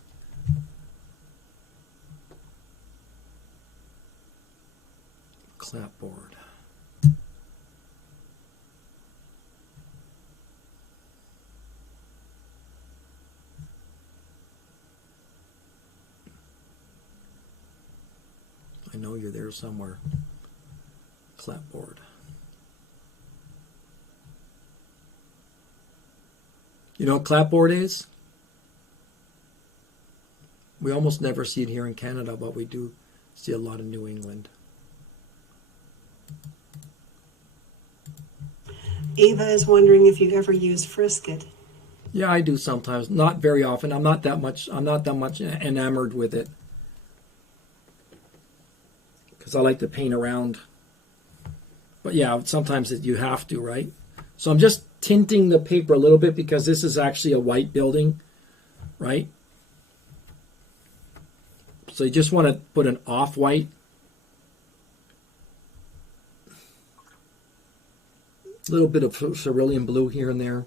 Clapboard. I know you're there somewhere. Clapboard. You know what clapboard is? We almost never see it here in Canada, but we do see a lot in New England. Eva is wondering if you ever use Frisket. Yeah, I do sometimes. Not very often. I'm not that much enamored with it. Because I like to paint around. But yeah, sometimes you have to, right? So I'm just tinting the paper a little bit because this is actually a white building, right? So you just want to put an off-white. A little bit of cerulean blue here and there.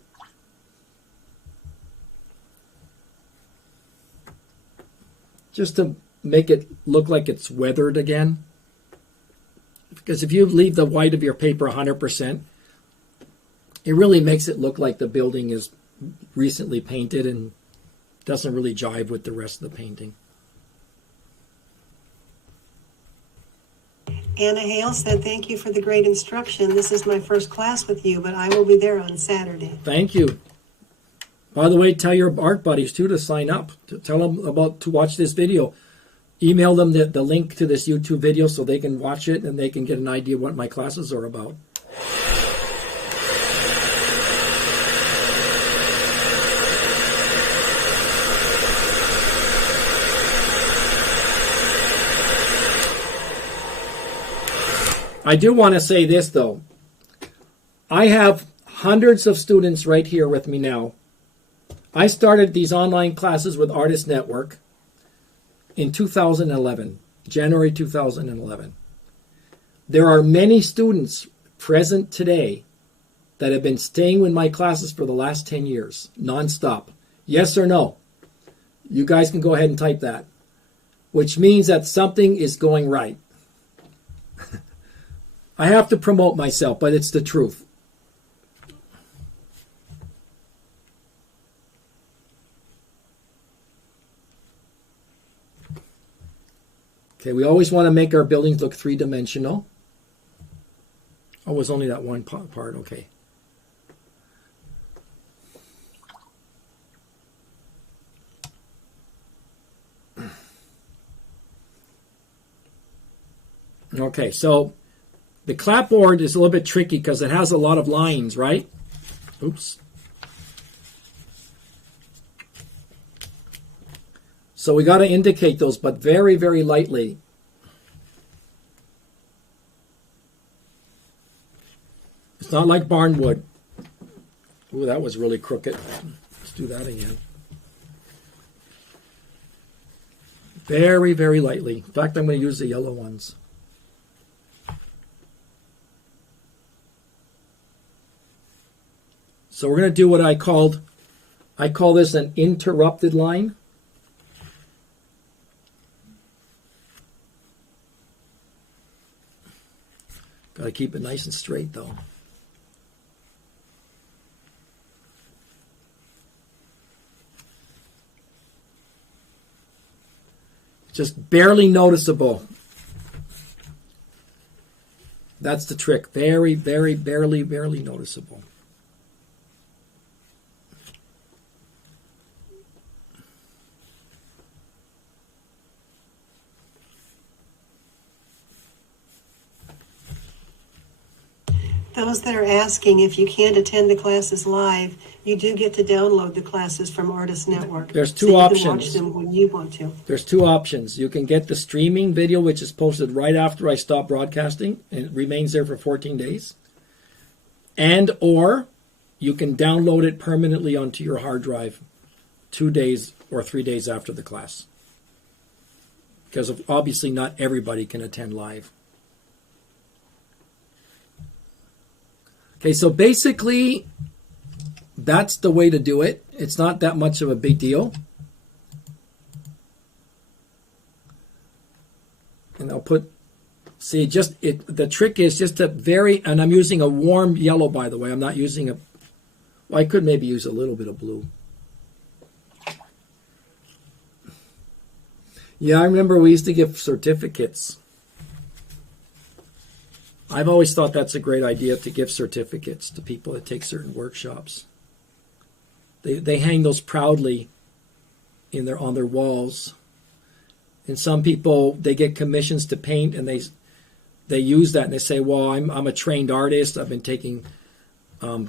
Just to make it look like it's weathered again. Because if you leave the white of your paper 100%, it really makes it look like the building is recently painted and doesn't really jive with the rest of the painting. Anna Hale said, thank you for the great instruction. This is my first class with you, but I will be there on Saturday. Thank you. By the way, tell your art buddies, too, to sign up. Tell them to watch this video. Email them the link to this YouTube video so they can watch it and they can get an idea what my classes are about. I do want to say this, though. I have hundreds of students right here with me now. I started these online classes with Artist Network in 2011, January 2011. There are many students present today that have been staying with my classes for the last 10 years, nonstop. Yes or no? You guys can go ahead and type that, which means that something is going right. I have to promote myself, but it's the truth. Okay, we always want to make our buildings look three-dimensional. Oh, it was only that one part, okay. Okay, so the clapboard is a little bit tricky because it has a lot of lines, right? Oops. So we got to indicate those, but very, very lightly. It's not like Barnwood. Ooh, that was really crooked. Let's do that again. Very, very lightly. In fact, I'm going to use the yellow ones. So we're going to do what I call this an interrupted line. Got to keep it nice and straight, though. Just barely noticeable. That's the trick. Very, very, barely noticeable. Those that are asking, if you can't attend the classes live, you do get to download the classes from Artist Network. There's two so you options. can watch them when you want to. There's two options. You can get the streaming video, which is posted right after I stop broadcasting, and it remains there for 14 days. And or you can download it permanently onto your hard drive 2 days or 3 days after the class. Because obviously not everybody can attend live. Okay, so basically, that's the way to do it. It's not that much of a big deal. And I'll put, see, the trick is just to and I'm using a warm yellow, by the way. I'm not using well, I could maybe use a little bit of blue. Yeah, I remember we used to give certificates. I've always thought that's a great idea, to give certificates to people that take certain workshops. They hang those proudly on their walls. And some people, they get commissions to paint, and they use that, and they say, well, I'm a trained artist. I've been taking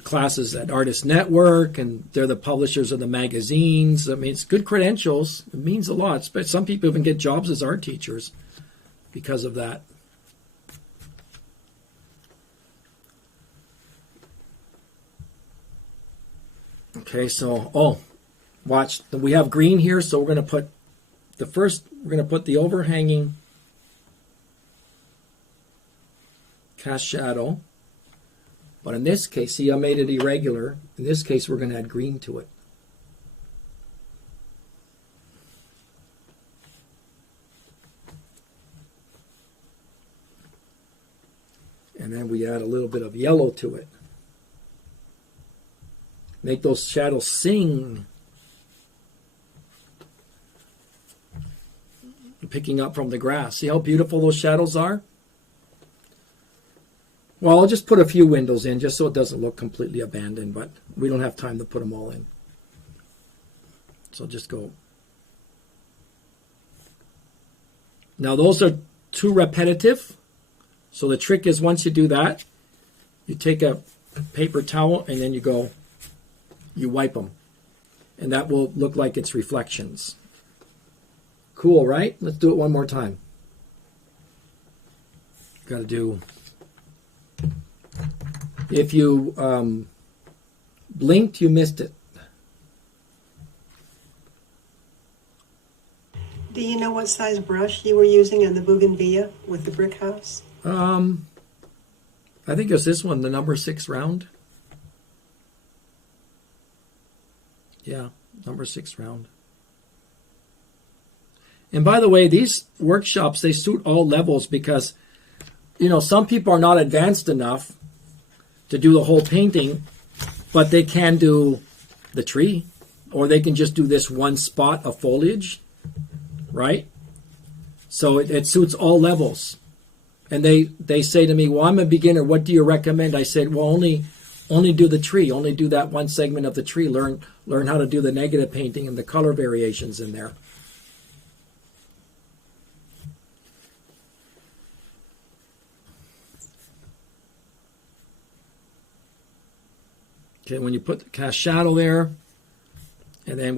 classes at Artist Network, and they're the publishers of the magazines. I mean, it's good credentials. It means a lot. But some people even get jobs as art teachers because of that. Okay, so, watch. We have green here, so we're going to put the overhanging cast shadow. But in this case, see, I made it irregular. In this case, we're going to add green to it. And then we add a little bit of yellow to it. Make those shadows sing. Picking up from the grass. See how beautiful those shadows are? Well, I'll just put a few windows in just so it doesn't look completely abandoned, but we don't have time to put them all in. So just go. Now those are too repetitive. So the trick is, once you do that, you take a paper towel and then you wipe them. And that will look like it's reflections. Cool, right? Let's do it one more time. Got to do... If you blinked, you missed it. Do you know what size brush you were using on the bougainvillea with the brick house? I think it was this one, the number 6 round. Yeah, number 6 round. And by the way, these workshops, they suit all levels because, some people are not advanced enough to do the whole painting, but they can do the tree, or they can just do this one spot of foliage, right? So it suits all levels. And they say to me, well, I'm a beginner. What do you recommend? I said, well, only do the tree. Only do that one segment of the tree. Learn how to do the negative painting and the color variations in there. Okay, when you put the cast shadow there, and then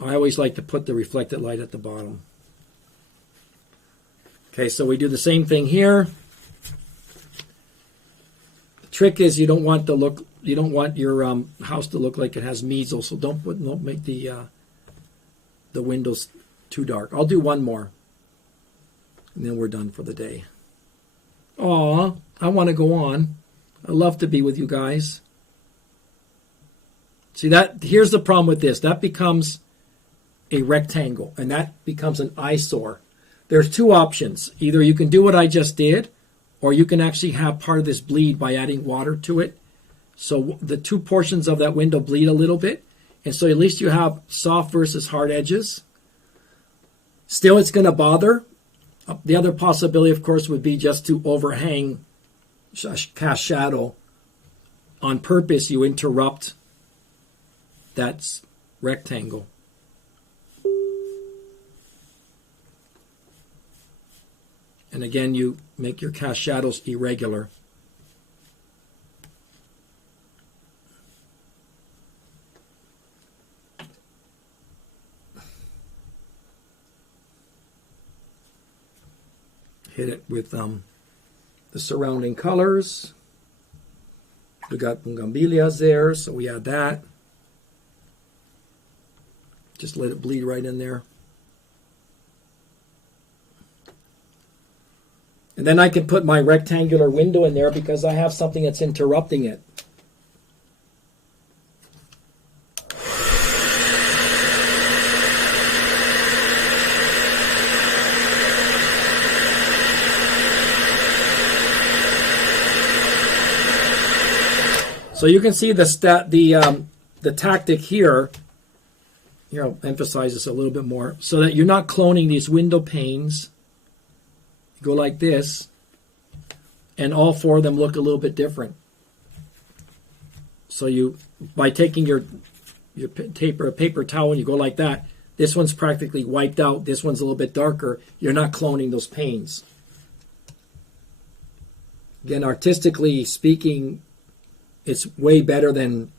I always like to put the reflected light at the bottom. Okay, so we do the same thing here. The trick is you don't want your house to look like it has measles, so don't make the windows too dark. I'll do one more, and then we're done for the day. Aw, I want to go on. I love to be with you guys. See, here's the problem with this. That becomes a rectangle, and that becomes an eyesore. There's two options. Either you can do what I just did, or you can actually have part of this bleed by adding water to it. So the two portions of that window bleed a little bit, and so at least you have soft versus hard edges. Still, it's going to bother. The other possibility, of course, would be just to overhang, cast shadow. On purpose, you interrupt that rectangle. And And again, you make your cast shadows irregular. Hit it with the surrounding colors. We got bougainvilleas there, so we add that. Just let it bleed right in there. And then I can put my rectangular window in there because I have something that's interrupting it. So you can see the tactic here. Here, I'll emphasize this a little bit more so that you're not cloning these window panes. You go like this, and all four of them look a little bit different. So you, by taking your paper towel and you go like that, this one's practically wiped out. This one's a little bit darker. You're not cloning those panes. Again, artistically speaking, it's way better than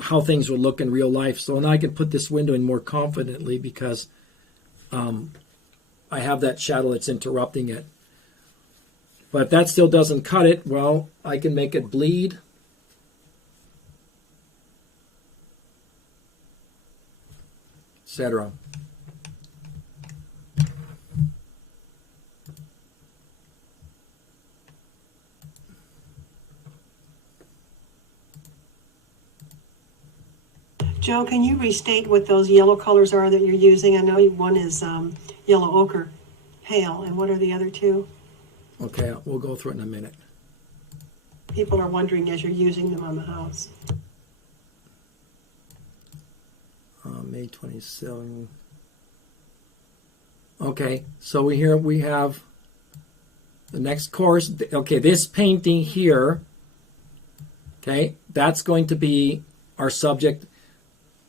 how things would look in real life. So now I can put this window in more confidently because I have that shadow that's interrupting it. But if that still doesn't cut it, well, I can make it bleed. Etc. Joe, can you restate what those yellow colors are that you're using? I know one is yellow ochre pale, and what are the other two? Okay, we'll go through it in a minute. People are wondering as you're using them on the house. May 27. Okay, so we have the next course. Okay, this painting here, okay, that's going to be our subject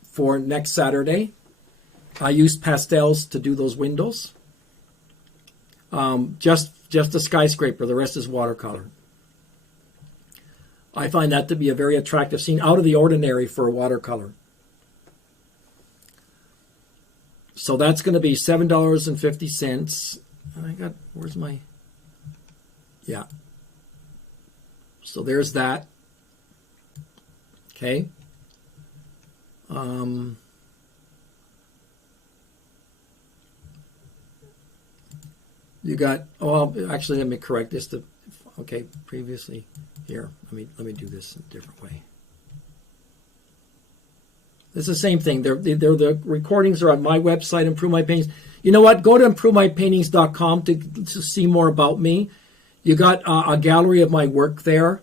for next Saturday. I used pastels to do those windows. Just a skyscraper. The rest is watercolor. I find that to be a very attractive scene, out of the ordinary for a watercolor. So that's going to be $7.50. I got, where's my, yeah. So there's that. Okay. You got, oh, actually, let me correct this. Okay, previously here. Let me do this in a different way. It's the same thing. The recordings are on my website, Improve My Paintings. You know what? Go to improvemypaintings.com to see more about me. You got a gallery of my work there.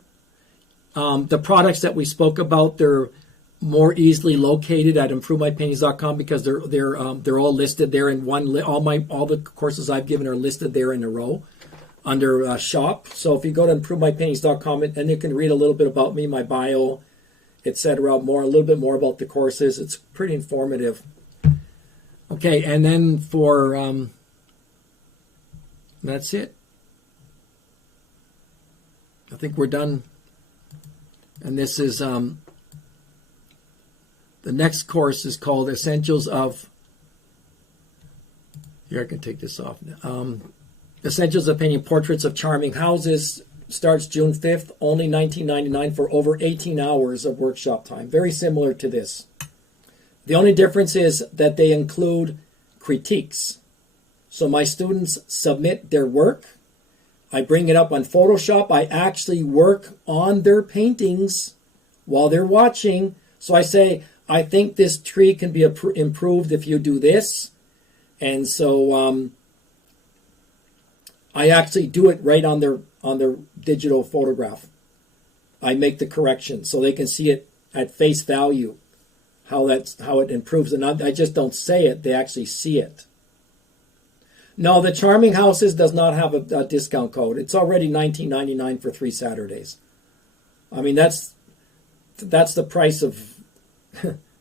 The products that we spoke about, they're more easily located at improvemypaintings.com because they're all listed there in one. All the courses I've given are listed there in a row under shop. So if you go to improvemypaintings.com and you can read a little bit about me, my bio, etc., a little bit more about the courses. It's pretty informative. Okay, and then for that's it. I think we're done. And this is the next course is called Essentials of. Here, I can take this off. Essentials of Painting Portraits of Charming Houses. Starts June 5th, only $19.99 for over 18 hours of workshop time. Very similar to this. The only difference is that they include critiques. So my students submit their work. I bring it up on Photoshop. I actually work on their paintings while they're watching. So I say, I think this tree can be improved if you do this. And so I actually do it right on their digital photograph. I make the correction so they can see it at face value, how it improves. And I just don't say it; they actually see it. No, the Charming Houses does not have a discount code. It's already $19.99 for 3 Saturdays. I mean, that's the price of.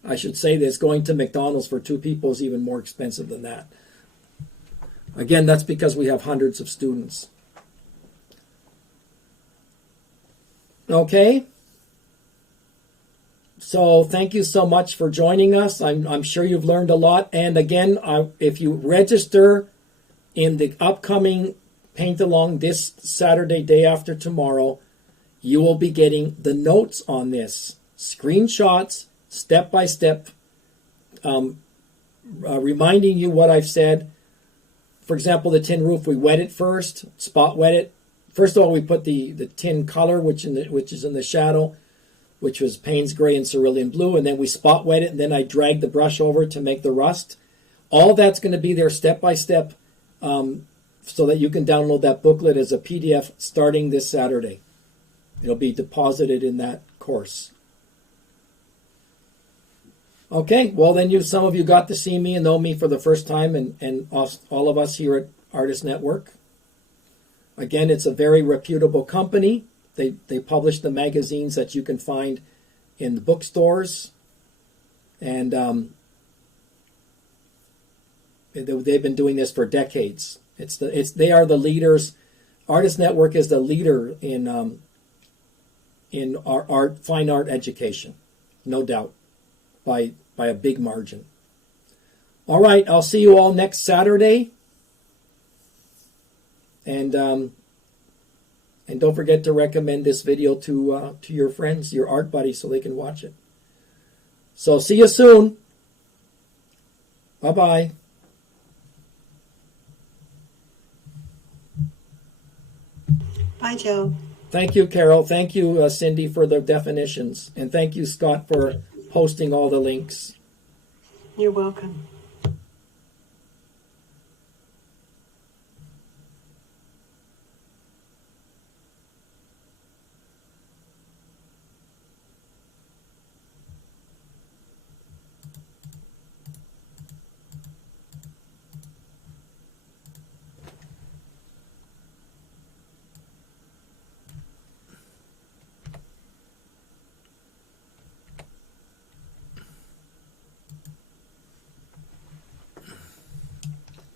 I should say this: going to McDonald's for 2 people is even more expensive than that. Again, that's because we have hundreds of students. Okay. So thank you so much for joining us. I'm sure you've learned a lot. And again, if you register in the upcoming Paint Along this Saturday, day after tomorrow, you will be getting the notes on this. Screenshots, step-by-step, reminding you what I've said. For example, the tin roof, we wet it first, spot wet it. First of all, we put the tin color, which is in the shadow, which was Payne's Gray and Cerulean Blue, and then we spot wet it, and then I drag the brush over to make the rust. All that's going to be there step-by-step, so that you can download that booklet as a PDF starting this Saturday. It'll be deposited in that course. Okay, well then some of you got to see me and know me for the first time, and all of us here at Artist Network. Again, it's a very reputable company. They publish the magazines that you can find in the bookstores, and they've been doing this for decades. They are the leaders. Artist Network is the leader in our fine art education, no doubt, by a big margin. All right, I'll see you all next Saturday, and don't forget to recommend this video to your friends, your art buddies, so they can watch it. So see you soon. Bye-bye. Bye, Joe. Thank you, Carol. Thank you, Cindy, for the definitions. And thank you, Scott, for posting all the links. You're welcome.